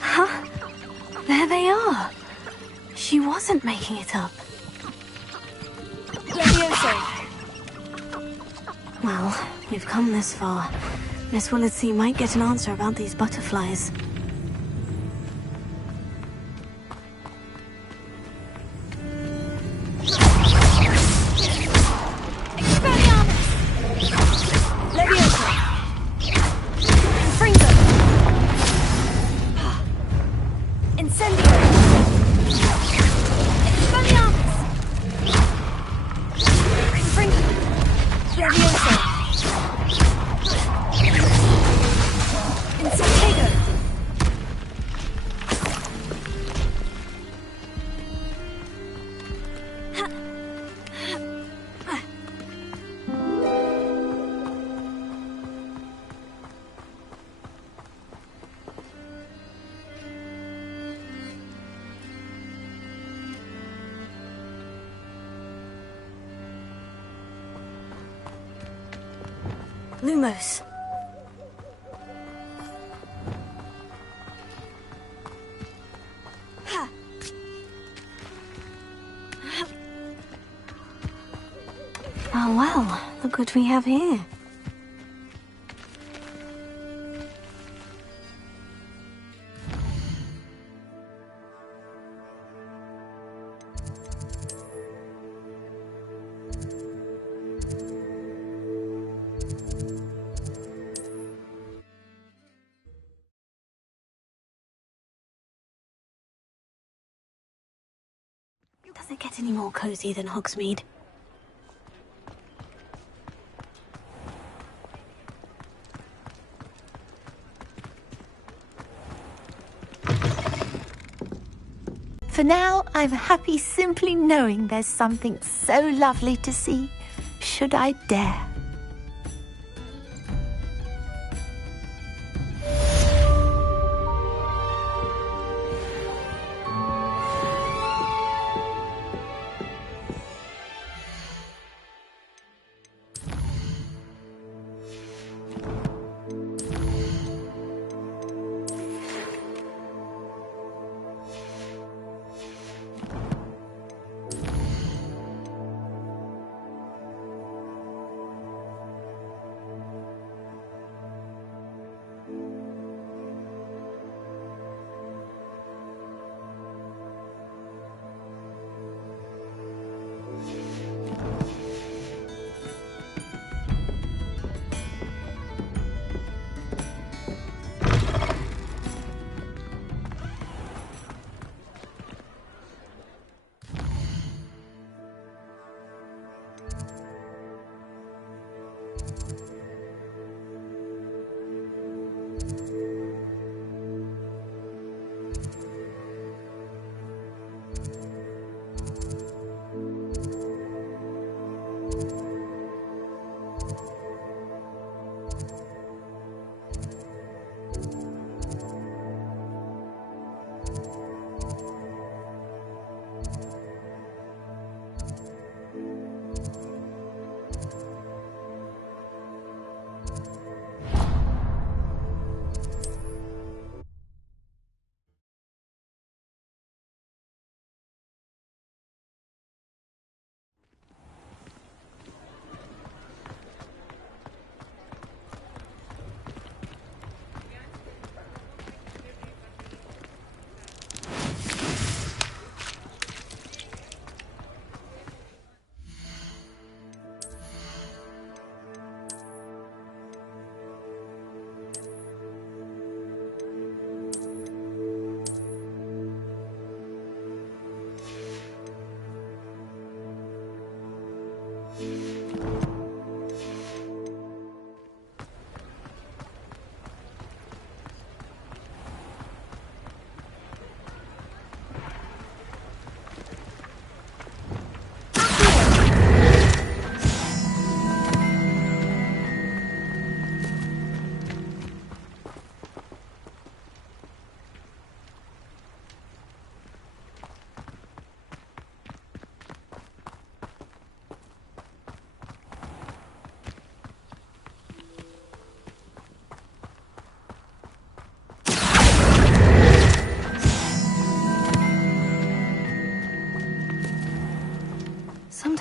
Huh? There they are. She wasn't making it up. Well, we've come this far. Miss Willitsey might get an answer about these butterflies. Lumos. Oh well, look what we have here. Does it get any more cozy than Hogsmeade? For now, I'm happy simply knowing there's something so lovely to see, should I dare.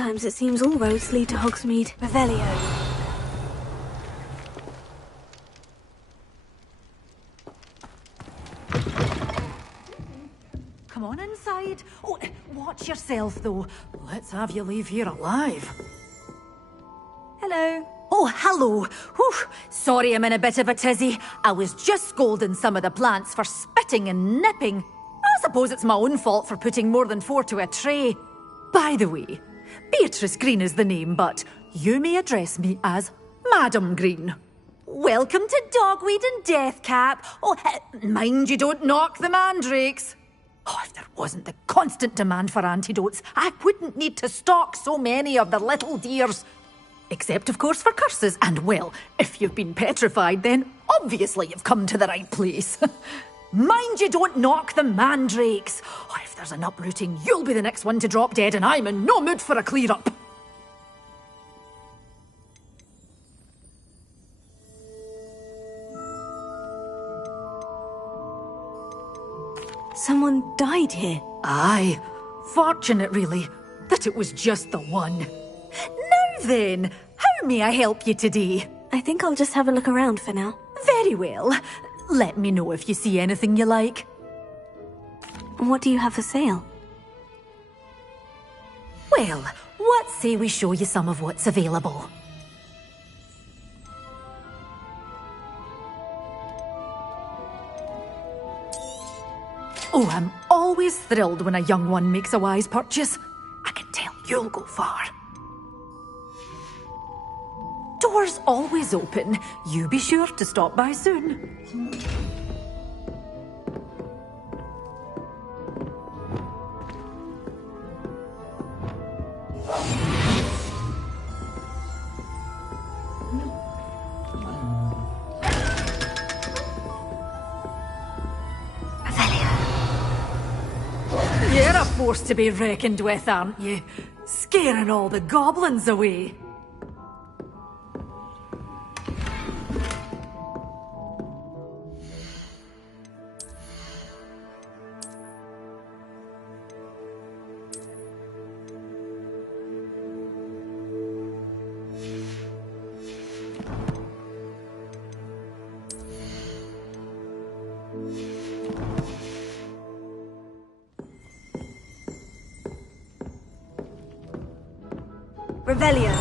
Sometimes it seems all roads lead to Hogsmeade. Revelio. Come on inside. Oh, watch yourself, though. Let's have you leave here alive. Hello. Oh, hello. Whew. Sorry I'm in a bit of a tizzy. I was just scolding some of the plants for spitting and nipping. I suppose it's my own fault for putting more than 4 to a tray. By the way, Beatrice Green is the name, but you may address me as Madam Green. Welcome to Dogweed and Deathcap. Oh, mind you don't knock the mandrakes. Oh, if there wasn't the constant demand for antidotes, I wouldn't need to stock so many of the little dears. Except, of course, for curses. And, well, if you've been petrified, then obviously you've come to the right place. Mind you don't knock the mandrakes. Oh, if there's an uprooting, you'll be the next one to drop dead, and I'm in no mood for a clear-up. Someone died here. Aye. Fortunate, really, that it was just the one. Now then, how may I help you today? I think I'll just have a look around for now. Very well. Let me know if you see anything you like. What do you have for sale? Well, what say we show you some of what's available? Oh, I'm always thrilled when a young one makes a wise purchase. I can tell you'll go far. Doors always open. You be sure to stop by soon. You're a force to be reckoned with, aren't you? Scaring all the goblins away. Revelio.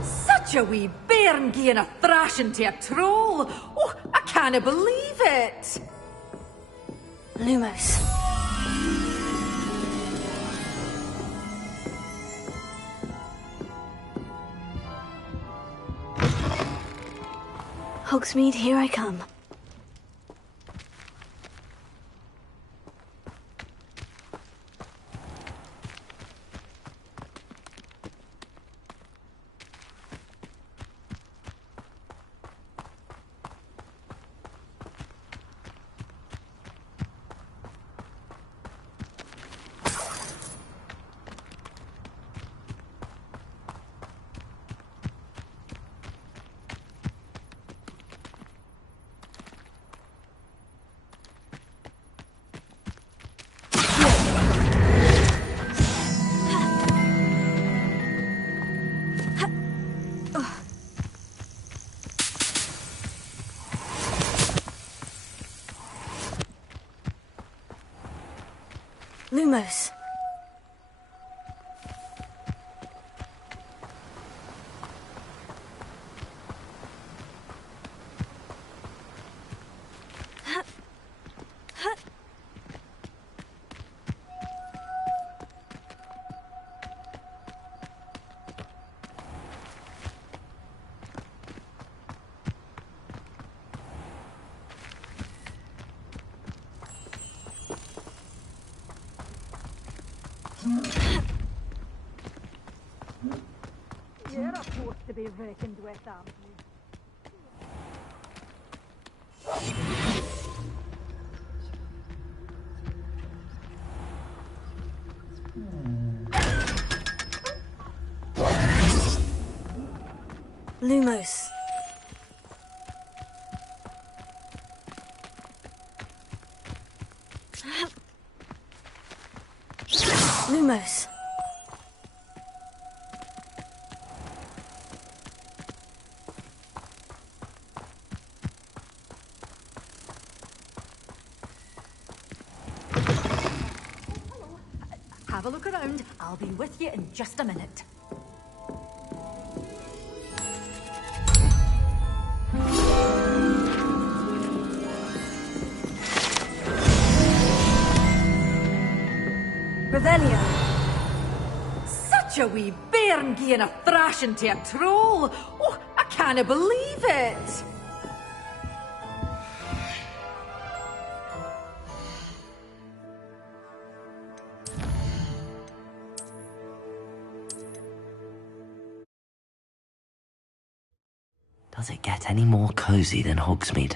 Such a wee bairn gieing a thrashing to a troll. Oh, I can't believe it. Lumos. Hogsmeade, here I come. Lumos. You're a force to be reckoned with, aren't you? Lumos. Lumos. have a look around. I'll be with you in just a minute. Revelia. Such a wee bairn gieing a thrashing to a troll. Oh, I can't believe it. Does it get any more cozy than Hogsmeade?